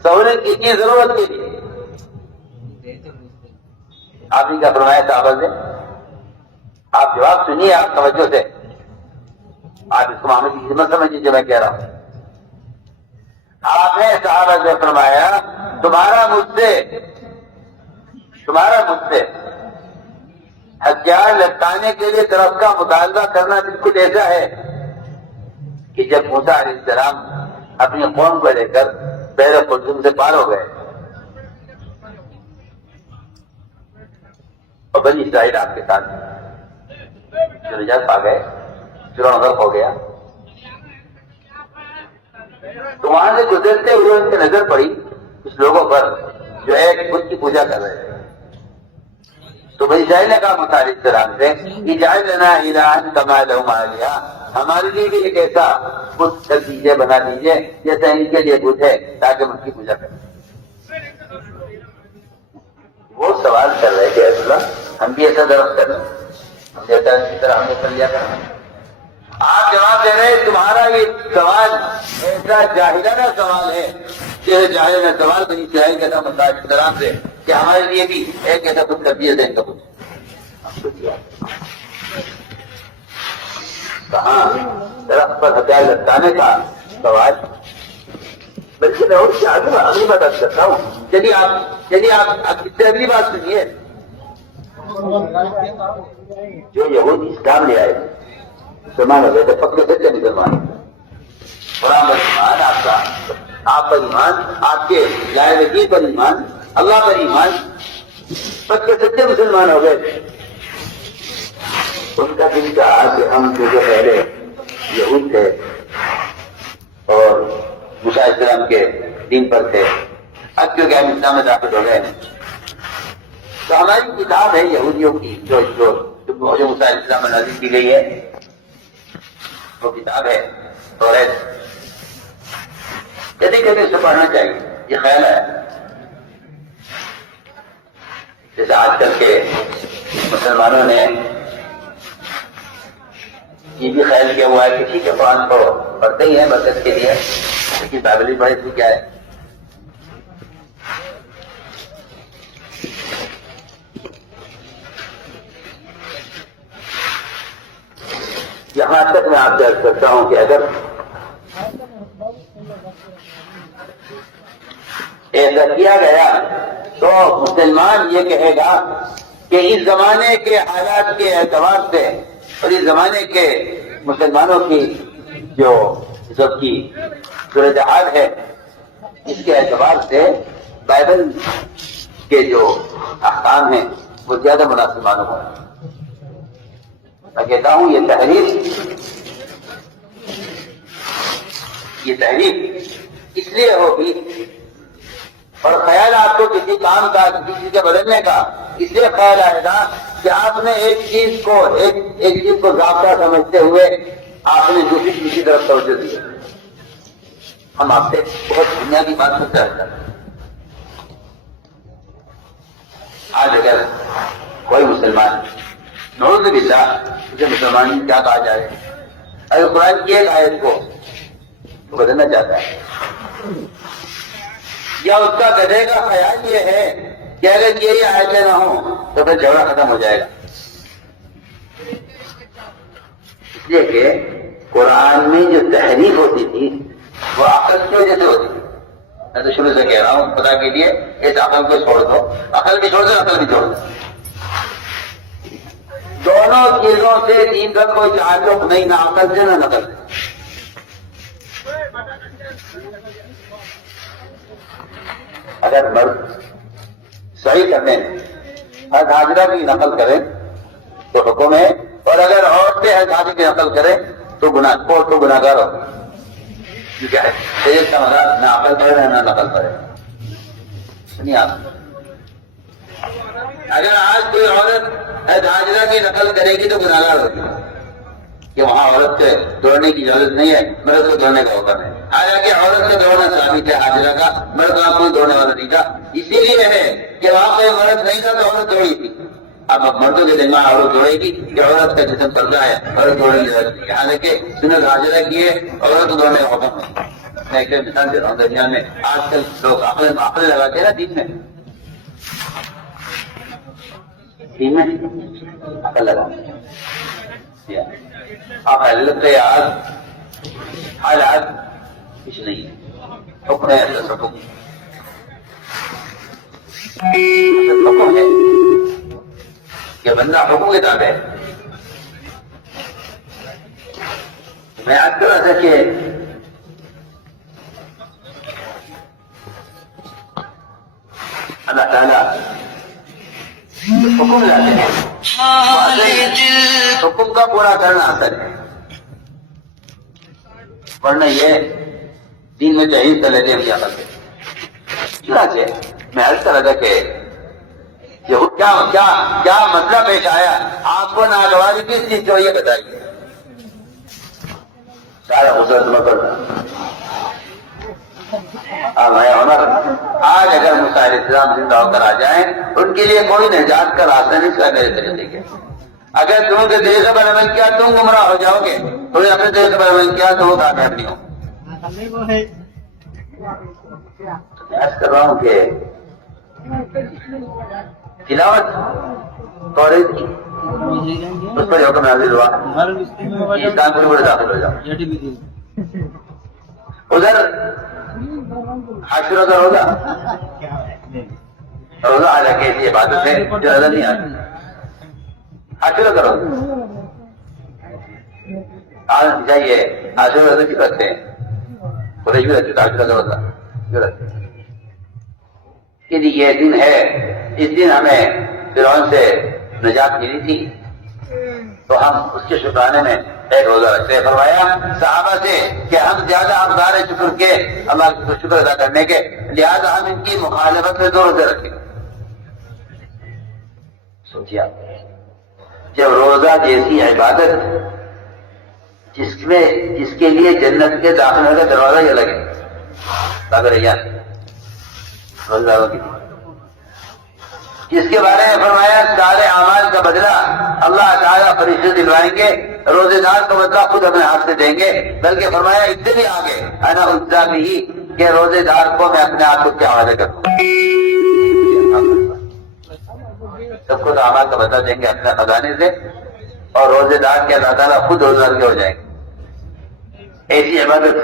سہولت کی ضرورت کے لیے آپ نے کیا فرمایا صحابہ سے؟ آپ جواب سنیے آپ توجہ سے، آپ اس کو محمد کی خدمت سمجھیے جو میں کہہ رہا ہوں۔ آپ نے صحابہ سے فرمایا تمہارا مجھ سے ہتھیار لٹکانے کے لیے طرف کا مطالبہ کرنا بالکل ایسا ہے کہ جب موسیٰ علیہ السلام اپنی قوم کو لے کر بحر قلزم سے پار ہو گئے اور بنی اسرائیل آپ کے ساتھ جو نجات پا گئے، فرعون غرق ہو گیا، تو وہاں سے گزرتے ہوئے ان کی نظر پڑی اس لوگوں پر جو ایک بت کی پوجا کر رہے تھے۔ تو بھائی اسرائیل نے کہا موسیٰ علیہ السلام سے اجعل لنا الہا کما لہم آلہہ، ہمارے لیے بھی ایک ایسا بت کر دیجیے، بنا دیجیے جیسا ان کے لیے بت ہے، تاکہ ہم ان کی پوجا کریں۔ وہ سوال کر رہے کہ اللہ ہم بھی ایسا درخت کریں، ہم جیسا ان کی طرح ہم نے کر لیا کریں۔ آپ جواب دے رہے تمہارا یہ سوال ایسا جاہلانہ سوال ہے، کہ جاہلانہ سوال بنی اسرائیل کا تھا موسیٰ علیہ السلام سے کہ ہمارے لیے بھی ایک ایسا خود کر دیے دیں گے کچھ کہاں درخت پر ہتھیار لٹکانے کا سوال، بلکہ میں اور اگلی بات کرتا ہوں چلیے آپ اس سے اگلی بات سنیے. جو یہود اسلام لے آئے مسلمان ہو گئے تھے، پکے سچے مسلمان. قرآن پر ایمان آپ کا، آپ پر ایمان، آپ کے لائے دین پر ایمان، اللہ پر ایمان، پکے سچے مسلمان ہو گئے تھے. ان کا دل چاہا کہ ہم جو پہلے یہود تھے اور موسیٰ علیہ السلام کے دین پر تھے، اب کیونکہ ہم اسلام میں داخل ہو گئے تو ہماری کتاب ہے یہودیوں کی جو موسیٰ علیہ السلام میں نازل کی گئی ہے، وہ کتاب ہے توریت. کبھی کبھی اسے پڑھنا چاہیے، یہ خیال ہے. جیسے آج کل کے مسلمانوں نے یہ بھی خیال کیا ہوا ہے کہ ٹھیک ہے قرآن کو پڑھتے ہی ہیں برکت کے لیے، لیکن بائبل بھی پڑھے تو کیا ہے. یہاں تک میں آپ سے عرض کرتا ہوں کہ اگر ایسا کیا گیا تو مسلمان یہ کہے گا کہ اس زمانے کے حالات کے اعتبار سے اور اس زمانے کے مسلمانوں کی جو سب کی صورتحال ہے اس کے اعتبار سے بائبل کے جو احکام ہیں وہ زیادہ مناسب معلوم ہو. میں کہتا ہوں یہ تحریف اس لیے ہوگی اور خیال آپ کو کسی کام کا کسی چیز کے بدلنے کا اس لیے خیال آئے گا کہ آپ نے ایک چیز کو ضابطہ سمجھتے ہوئے آپ نے دوسری چیز کی طرف توجہ دی. ہم آپ سے بہت دنیا کی بات کرتے ہیں. آج اگر کوئی مسلمان نعوذ باللہ اسے مسلمان کیا کہا جائے، اگر قرآن کی ایک آیت کو بدلنا چاہتا ہے یا اس کا گدھے کا خیال یہ ہے کہ اگر یہ آیتیں نہ ہوں تو پھر جھگڑا ختم ہو جائے گا. اس لیے کہ قرآن میں جو تحریف ہوتی تھی وہ عقل کی وجہ سے ہوتی تھی. میں تو شروع سے کہہ رہا ہوں خدا کے لیے اس عقل کو چھوڑ دو، عقل بھی چھوڑ دو، عقل بھی چھوڑ دو. دونوں چیزوں سے دین کا کوئی تعلق نہیں، نہ عقل سے نہ نقل سے. اگر مرد صحیح کرنے حج حاضرہ کی نقل کریں تو حکم ہے، اور اگر عورتیں حج حاضرہ کی نقل کریں تو گناہگار ہو. کیا ہے شریعت کا مذہب نہ عقل کرے نہ نقل کرے. سنیے آپ، اگر آج کوئی عورت حج حاضرہ کی نقل کرے گی تو گناہگار ہوگی کہ وہاں عورت سے دوڑنے کی اجازت نہیں ہے، مرد کو دوڑنے کا حکم ہے. حالانکہ عورت سے دوڑنا ثابت ہے حاضرہ کا، مرد وہاں کوئی دوڑنے والا نہیں تھا. اسی لیے ہے کہ وہاں کوئی مرد نہیں تھا تو عورت دوڑی تھی. اب مردوں کے دماغ عورت دوڑے گی کہ عورت کا جسم پردہ ہے، عورت دوڑنے کی ضرورت نہیں. حالانکہ سنت حاضرہ کی ہے، عورت کو دوڑنے کا حکم ہے. میں ایک مثال دے رہا ہوں، درمیان میں آج کل لوگ عقل لگاتے ہیں نا دین میں عقل لگاتے ہیں. آپ حالات کچھ نہیں ہے، حکم ہے حکم ہے کہ بندہ حکم کے تابع ہے. میں آج کل ایسا کہ اللہ تعالیٰ حکم لاتے ہیں، حکم کا پورا کرنا اثر ہے، ورنہ یہ دین میں چاہیے طلبے بھی عقل ہے. چنانچہ میں عرض کر رہا تھا کہ یہ کیا مسئلہ پیش آیا، آپ کو ناگواری کس چیز کو یہ بتائیے. سارا حضرت مکر عمر آج اگر موسیٰ علیہ السلام زندہ ہو کر آ جائیں ان کے لیے کوئی نجات کا راستہ نہیں سکتا میرے طریقے کے. اگر تم کے طریقے پر عمل کیا تم گمراہ ہو جاؤ گے، تم نے اپنے طریقے پر عمل کیا تو وہ کامیاب نہیں ہو. عرض کر رہا ہوں کہ تلاوت توریت کی اس پر حکم نازل ہوا، اسلام پوری پورے داخل ہو جاؤ. ادھر عاشورہ کا روزہ حالانکہ ایسی عبادت ہے جو نظر نہیں آتی. عاشورہ کا روزہ آج چاہیے. عاشورہ روزہ کیوں رکھتے ہیں؟ قریش بھی رکھتے عاشورہ کا روزہ کیوں رکھتے ہیں؟ کہ یہ دن ہے، اس دن ہمیں فرعون سے نجات ملی تھی تو ہم اس کے شکرانے میں ایک روزہ رکھتے ہیں. فرمایا صحابہ سے کہ ہم زیادہ حقدار ہیں شکر کے، اللہ کا شکر ادا کرنے کے، لہذا ہم ان کی مخالفت میں 2 روزے رکھیں. سوچیے آپ، جب روزہ جیسی عبادت جس کے لیے جنت کے داخل ہونے کا دروازہ یہ لگے اگر روزہ کی، جس کے بارے میں فرمایا سارے اعمال کا بدلہ اللہ تعالیٰ فرشتے دلوائیں گے، روزے دار کا بدلہ خود اپنے ہاتھ سے دیں گے. بلکہ فرمایا اتنے بھی آگے انا اجزا بھی کہ روزے دار کو میں اپنے آپ کو کیا حوالے کروں، سب کو اعمال کا بدلہ دیں گے اپنے خزانے سے، اور روزے دار کے اللہ تعالیٰ خود روزہ کے ہو جائیں گے. ایسی عبادت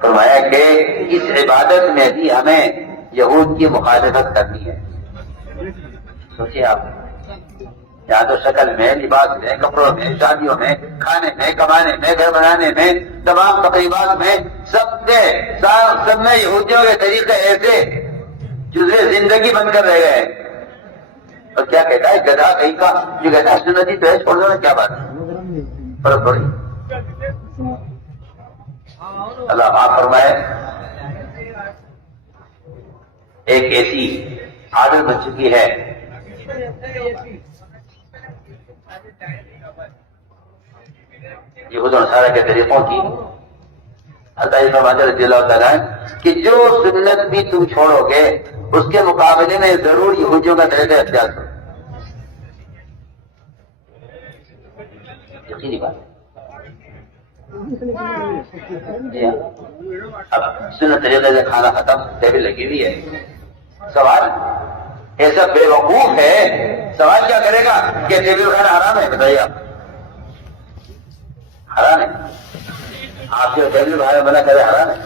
فرمایا کہ اس عبادت میں بھی ہمیں یہود کی مخالفت کرنی ہے. سوچیے آپ، یہاں تو شکل میں، لباس میں، کپڑوں میں، شادیوں میں، کھانے میں، کمانے میں، گھر بنانے میں، تمام تقریبات میں سب میں یہودیوں کے طریقے ایسے جزوے زندگی بن کر رہ گئے. اور کیا کہتا ہے گدھا کہیں کا جو کہتا ہے سنتی تو ہے، چھوڑ دو نا، کیا بات ہے، فرق تھوڑی. اللہ معاف فرمائے. ایک ایسی عادت بن چکی ہے یہود و نصارہ کے طریقوں کی. اللہ فرماتے رضی اللہ تعالیٰ کہ جو سنت بھی تم چھوڑو گے اس کے مقابلے میں ضرور یہودیوں کا طریقہ اختیار کرو. یقینی بات. اب سنت طریقے سے کھانا ختم، ٹیبل لگی ہوئی ہے. سوال ایسا بے وقوف ہے، سوال کیا کرے گا کہ ٹیبل کھانا حرام ہے؟ بتائیے آپ، حرام ہے؟ آپ جو ٹیبل کھانا منع کرے حرام ہے؟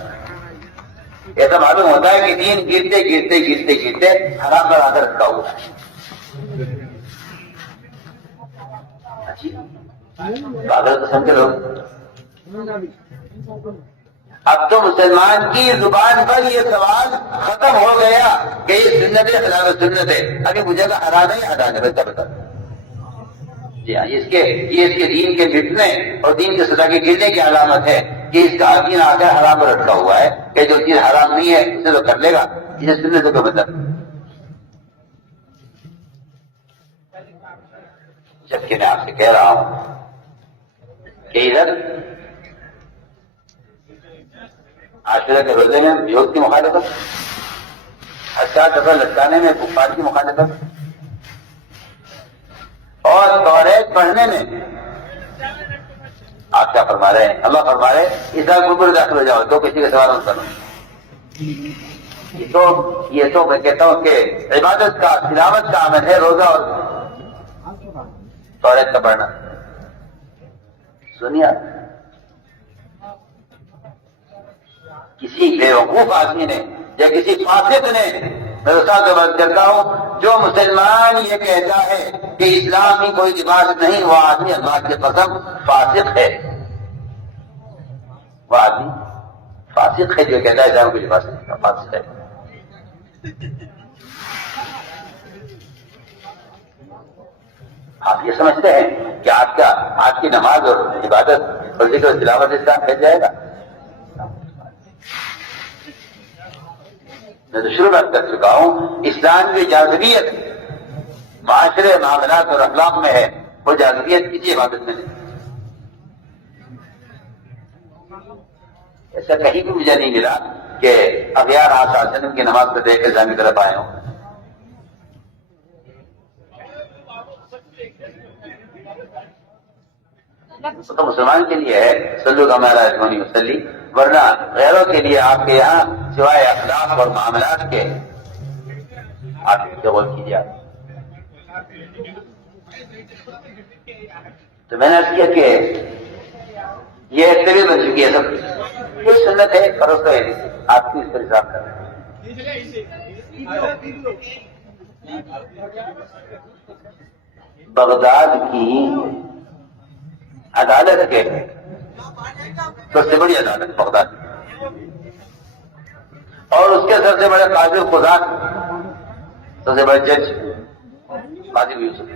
ایسا معلوم ہوتا ہے کہ دین گرتے گرتے گرتے گرتے حرام پر آ کر رکھا ہوا ہے. پاگل قسم کے لوگ. اب تو مسلمان کی زبان پر یہ سوال ختم ہو گیا کہ یہ سنت ہے خلاف سنت ہے. ابھی مجھے کا حرام ہے حرام ہے، بتا. جی ہاں، یہ اس کے دین کے مٹنے اور دین کے سزا کے گرنے کی علامت ہے کہ اس کا دین آ کر حرام پر رکھا ہوا ہے کہ جو چیز حرام نہیں ہے اسے تو کر لے گا، اسے سنت سے کوئی مطلب. جبکہ میں آپ سے کہہ رہا ہوں کہ ادھر عاشورہ کے روزے میں یہود کی مخالفت، ہتھیار دفعہ لٹکانے میں کفار کی مخالفت، اور توریت پڑھنے میں آپ کیا فرما رہے ہیں؟ اللہ فرما رہے ہیں اس بار بالکل داخل ہو جاؤ، تو کسی کا سوال مت کرو. یہ تو میں کہتا ہوں کہ عبادت کا، تلاوت کا عمل ہے روزہ اور توریت کا پڑھنا. سنیے، کسی بے وقوف آدمی نے یا کسی فاسق نے، میں اس کا بات کرتا ہوں، جو مسلمان یہ کہتا ہے کہ اسلام ہی کوئی لباس نہیں، وہ آدمی اللہ کی قسم فاسق ہے. وہ آدمی فاسق ہے جو کہتا ہے اسلام کوئی لباس نہیں، فاسق ہے. آپ یہ سمجھتے ہیں کہ آپ کی نماز اور عبادت اور ذکر و تلاوت اسلام پھیل جائے گا؟ میں تو شروع بات کر چکا ہوں، اسلام کی جاذبیت معاشرے، معاملات اور اخلاق میں ہے، وہ جاذبیت کسی عبادت میں نہیں. ایسا کہیں بھی مجھے نہیں ملا کہ اغیار آسان کی نماز کو دیکھ کے اسلام کی طرف آئے ہوں. تو مسلمان کے لیے ہے صلو کما رأیتمونی اصلی، ورنہ غیروں کے لیے آپ کے یہاں سوائے اخلاق اور معاملات کے آپ غور کیجیے. تو میں نے عرض کیا کہ یہ ایک طریقہ بن چکی ہے سب. یہ سنت ہے، فرض تو ہے نہیں، آپ کی اس پر حساب کر رہے ہیں۔ بغداد کی عدالت کے سب سے بڑی عدالت بغداد، اور اس کے سب سے بڑے قاضی قضات، سب سے بڑے جج قاضی یوسف،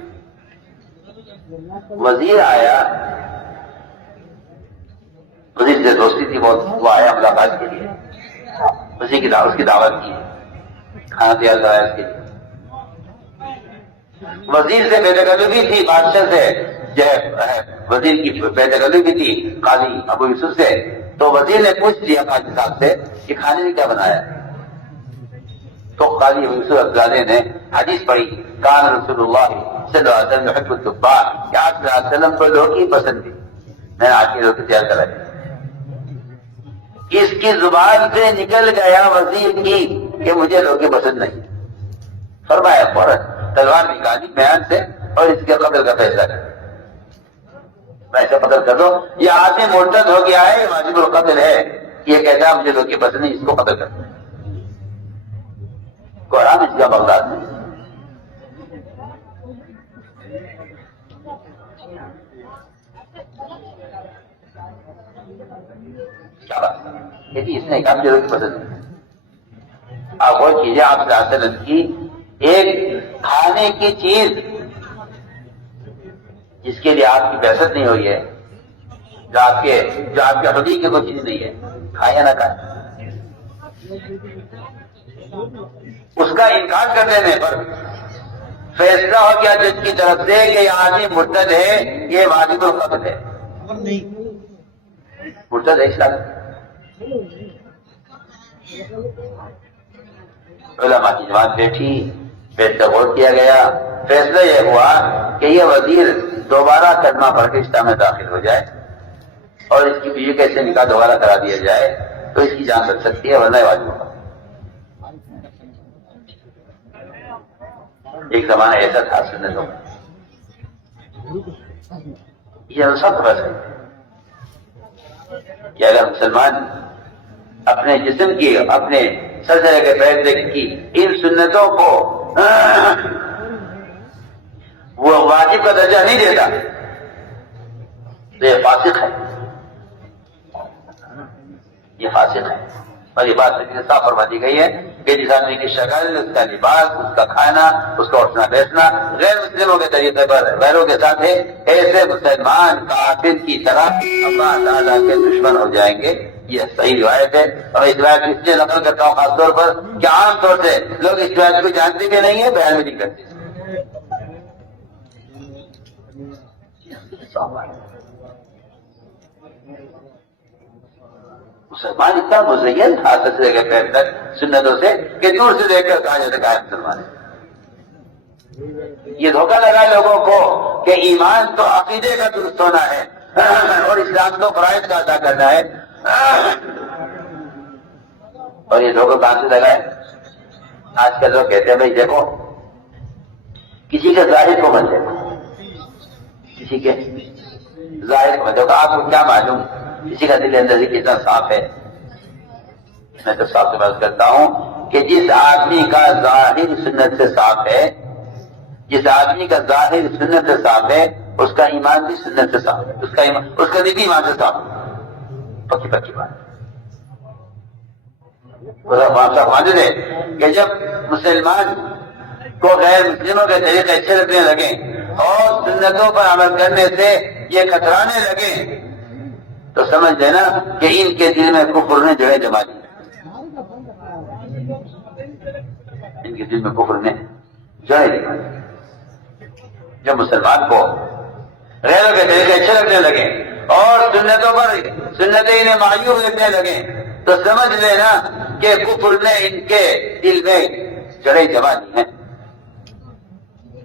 وزیر آیا، وزیر سے دوستی تھی بہت، وہ آیا ملاقات کے لیے، اس کی دعوت کی، کھانا تیار کرایا اس کے لیے، وزیر سے بے تکلفی تھی، بادشاہ سے جو ہے وزیر کی بے تکلفی تھی قاضی ابو یوسف سے، تو وزیر نے پوچھ لیا قاضی صاحب سے کہ کھانے میں کیا بنایا، تو قاضی ابو یوسف افزادے نے حدیث پڑھی، کان رسول اللہ صلی اللہ علیہ وسلم يحب الدباء، کہ آپ صلی اللہ علیہ وسلم کو لوکی پسند تھی، میں نے آج کی لوکی تیار کرائی۔ اس کی زبان سے نکل گیا وزیر کی کہ مجھے لوکی پسند نہیں، فرمایا فوراً تلوار نکالی بیان سے اور اس کے قتل کا فیصلہ کر، ویسے قتل کر دو، یہ آدمی مرتد ہو گیا ہے، واجب القتل ہے، یہ کہتا ہے مجھے لوکی پسند نہیں، اس کو قتل کر دو، قرآن اس کا بغداد میں۔ اس نے کہا مجھے لوگ پسند نہیں، آپ وہ چیزیں آپ سے حاصل کی، ایک کھانے کی چیز جس کے لیے آپ کی بحثت نہیں ہوئی ہے، جو آپ کے حدیث کی کوئی چیز نہیں ہے، کھائے یا نہ کھائے، اس کا انکار کر دینے پر فیصلہ ہو گیا جج کی طرف سے کہ یہ آدمی مرتد ہے، یہ واجب القتل ہے، مرتد ہے اسلام۔ علماء کی جماعت بیٹھی، بیٹھ کر غور کیا گیا، فیصلہ یہ ہوا کہ یہ وزیر دوبارہ کلمہ پڑھ کے اسلام میں داخل ہو جائے اور اس کی بیوی کا اسے نکاح دوبارہ کرا دیا جائے تو اس کی جان بچ سکتی ہے، ورنہ واجب ہوگا۔ ایک زمانہ ایسا تھا سنتوں میں، یہ سب بس ہے کہ اگر مسلمان اپنے جسم کی، اپنے سلسلے کے فیصلے کی ان سنتوں کو وہ واجب کا درجہ نہیں دیتا تو یہ فاسق ہے، یہ فاسق ہے۔ اور یہ بات صاف فرما دی گئی ہے کہ جس آدمی کی شکل، اس کا لباس، اس کا کھانا، اس کا اٹھنا بیٹھنا غیر مسلموں کے طریقے پر غیروں کے ساتھ ہے، ایسے مسلمان کافر کی طرح اللہ تعالیٰ کے دشمن ہو جائیں گے۔ یہ صحیح روایت ہے، اور اس روایت اس لیے نقل کرتا ہوں خاص طور پر کہ عام طور سے لوگ اس روایت کو جانتے بھی نہیں ہے، بیان بھی نہیں کرتے۔ مسلمان اتنا مزین تھا سلسلے کے پیر تک سنتوں سے کہ دور سے دیکھ کر کہا جاتا ہے مسلمان ہے۔ یہ دھوکہ لگا لوگوں کو کہ ایمان تو عقیدے کا درست ہونا ہے اور اسلام تو فرائض کا ادا کرنا ہے، اور یہ دھوکہ کہاں سے لگا ہے؟ آج کل لوگ کہتے ہیں بھائی دیکھو کسی کے ظاہر کو مت دیکھو، کسی کے ظاہر کو مت دیکھو، آپ کو کیا معلوم کسی کا دل اندر کتنا صاف ہے۔ میں تو صاف سے بات کرتا ہوں کہ جس آدمی کا ظاہر سنت سے صاف ہے، جس آدمی کا ظاہر سنت سے صاف ہے، اس کا ایمان بھی سنت سے صاف ہے، اس کا دل بھی ایمان سے صاف ہے، پکی پکی بات ہے کہ جب مسلمان کو غیر مسلموں کے طریقے اچھے لگنے لگے اور سنتوں پر عمل کرنے سے یہ کترانے لگے تو سمجھ لینا کہ ان کے دل میں کفر نے جڑیں جما دی، ان کے دل میں کفر نے جڑیں جما دی۔ جب مسلمان کو غیروں کے طریقے اچھے لگنے لگے اور سنتوں پر سنتیں انہیں معیوب لگنے لگے تو سمجھ لینا کہ کفر نے ان کے دل میں جڑیں جما دی ہیں۔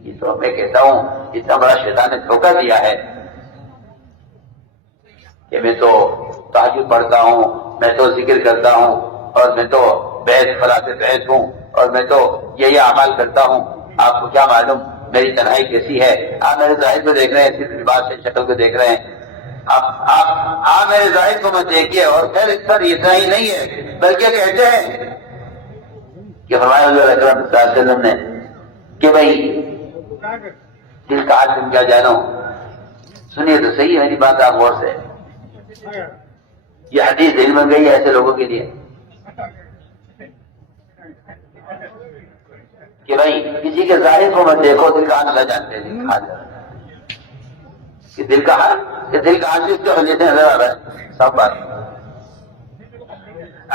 یہ تو میں کہتا ہوں اتنا بڑا شیطان نے دھوکہ دیا ہے کہ میں تو تہجد پڑھتا ہوں، میں تو ذکر کرتا ہوں، اور میں تو بیت فلاں سے بیت ہوں، اور میں تو یہ اعمال کرتا ہوں، آپ کو کیا معلوم میری تنہائی کیسی ہے؟ آپ میرے ظاہر کو دیکھ رہے ہیں، صرف لباس سے شکل کو دیکھ رہے ہیں، آپ میرے ظاہر کو مت دیکھیے، اور پھر اس پر اتنا ہی نہیں ہے بلکہ کہتے ہیں کہ فرمایا حضور اکرم صلی اللہ علیہ وسلم نے کہ بھائی دل کا حال تم کیا جانو، سنیے تو صحیح ہے میری بات آپ غور سے، یہ حدیث دل میں گئی ہے ایسے لوگوں کے لیے کہ بھائی کسی کے ظاہر کو مت دیکھو، دل کا حال اللہ جانتے ہیں کہ دل کا حال بھی اس کے وجہ سے نظر آ رہا ہے سب بات۔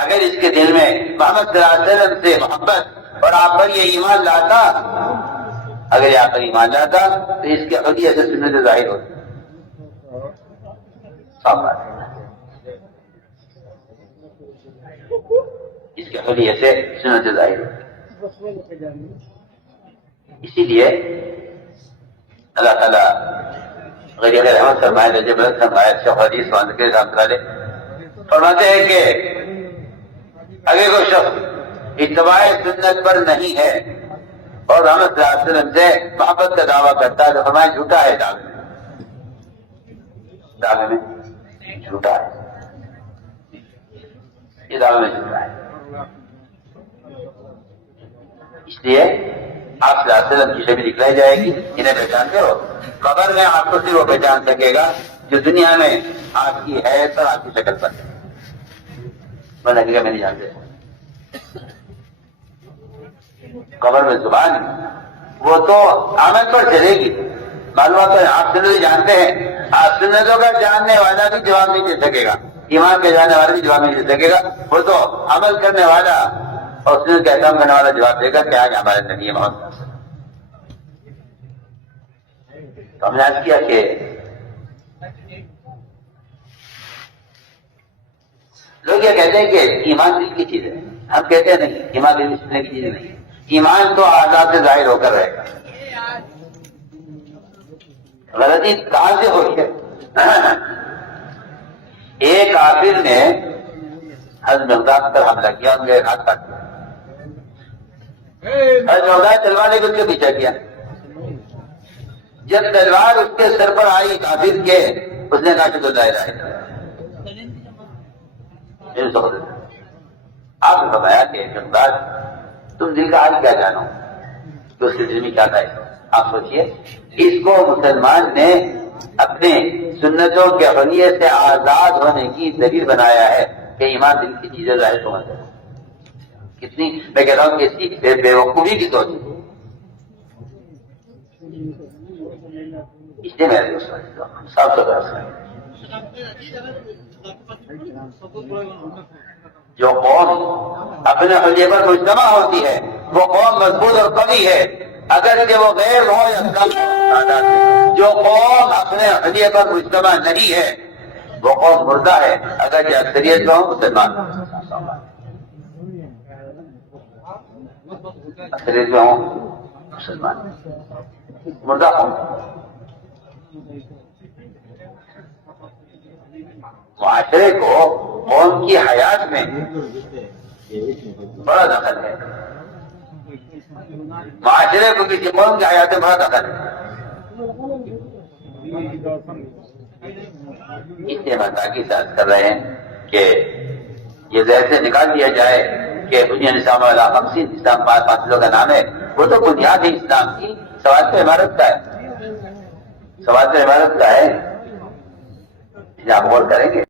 اگر اس کے دل میں محمد صلی اللہ علیہ وسلم سے محبت اور آپ پر یہ ایمان لاتا، اگر یہ آپ پر ایمان لاتا تو اس کے وجہ سے سنت ظاہر ہوتی سب بات، اس کے وجہ سے سنت ظاہر ہوتی۔ اسی لیے اللہ تعالیٰ غیر رحمت فرمائے جب فرمائے شیخ حدیث فرماتے ہیں کہ اگر کوئی شخص اتباع سنت پر نہیں ہے اور رحمت صلی اللہ علیہ وسلم سے محبت کا دعویٰ کرتا ہے تو فرمایا جھوٹا ہے، دعوے میں جھوٹا ہے، یہ دعوے میں جھوٹا ہے۔ اس لیے آپ صلی اللہ علیہ وسلم کی شبیہ دکھلائی جائے گی، انہیں پہچانتے ہو، قبر میں آپ کو صرف وہ پہچان سکے گا جو دنیا میں آپ کی حیثیت اور آپ کی شکل پر ہے، میں لگے میں نہیں جانتے۔ قبر میں زبان وہ تو عمل پر چلے گی، معلومات آپ سنت جانتے ہیں، آپ سنتوں کا جاننے والا بھی جواب نہیں دے سکے گا، ایمان کے جاننے والا بھی جواب نہیں دے سکے گا، وہ تو عمل کرنے والا اور سنت کا احترام کرنے والا جواب دے گا کہ آج ہمارے نبی محمد۔ تو ہم نے آج کیا کہ لوگ یہ کہتے ہیں کہ ایمان دل کی چیز ہے، ہم کہتے ہیں نہیں، ایمان دل کی چیز نہیں، ایمان تو آزاد سے ظاہر ہو کر رہے گا۔ غلطی کہاں سے ہوئی ہے؟ ایک کافر نے حضرت مقداد پر حملہ کیا، ان کے ہاتھ کاٹ دیا، حضرت مقداد تلوار لے کے اس کے پیچھے کیا، جب تلوار اس کے سر پر آئی کافر کے، اس نے کہا کہ تو لا الہ الا اللہ۔ آپ نے فرمایا کہ مقداد تم دل کا حال کیا جانو کہ اس کے دل میں کیا تھا؟ آپ سوچئے، اس کو مسلمان نے اپنے سنتوں کے حلیے سے آزاد ہونے کی دلیل بنایا ہے کہ ایمان دل کی چیزیں ظاہر سمجھ ہے۔ کتنی میں کہتا ہوں کہ اس کی بے وقوفی کی سوچ، اس لیے میں صاف ستھرا جو قوم اپنے حلیے پر مجتمع ہوتی ہے وہ قوم مضبوط اور قوی ہے، اگر کہ وہ غیر ہو یا کم تعداد میں۔ جو قوم اپنے حلیے پر مجتمع نہیں ہے وہ قوم مردہ ہے، اگر کہ اکثریت میں ہو مسلمان، اکثریت میں ہوں مسلمان، مردہ قوم۔ معاشرے کو قوم کی حیات میں بڑا دخل ہے، معاشرے کو کسی قوم کی حیات میں بڑا دخل ہے، اس لیے ہم تاکید ساتھ کر رہے ہیں کہ یہ ذہن سے نکال دیا جائے کہ بنیاد اسلام والا مقصد اسلام پانچ فاصلوں کا نام ہے، وہ تو بنیاد ہے اسلام کی، سواد پہ عمارت کا ہے، سواد پہ عمارت کا ہے، آپ غور کریں گے۔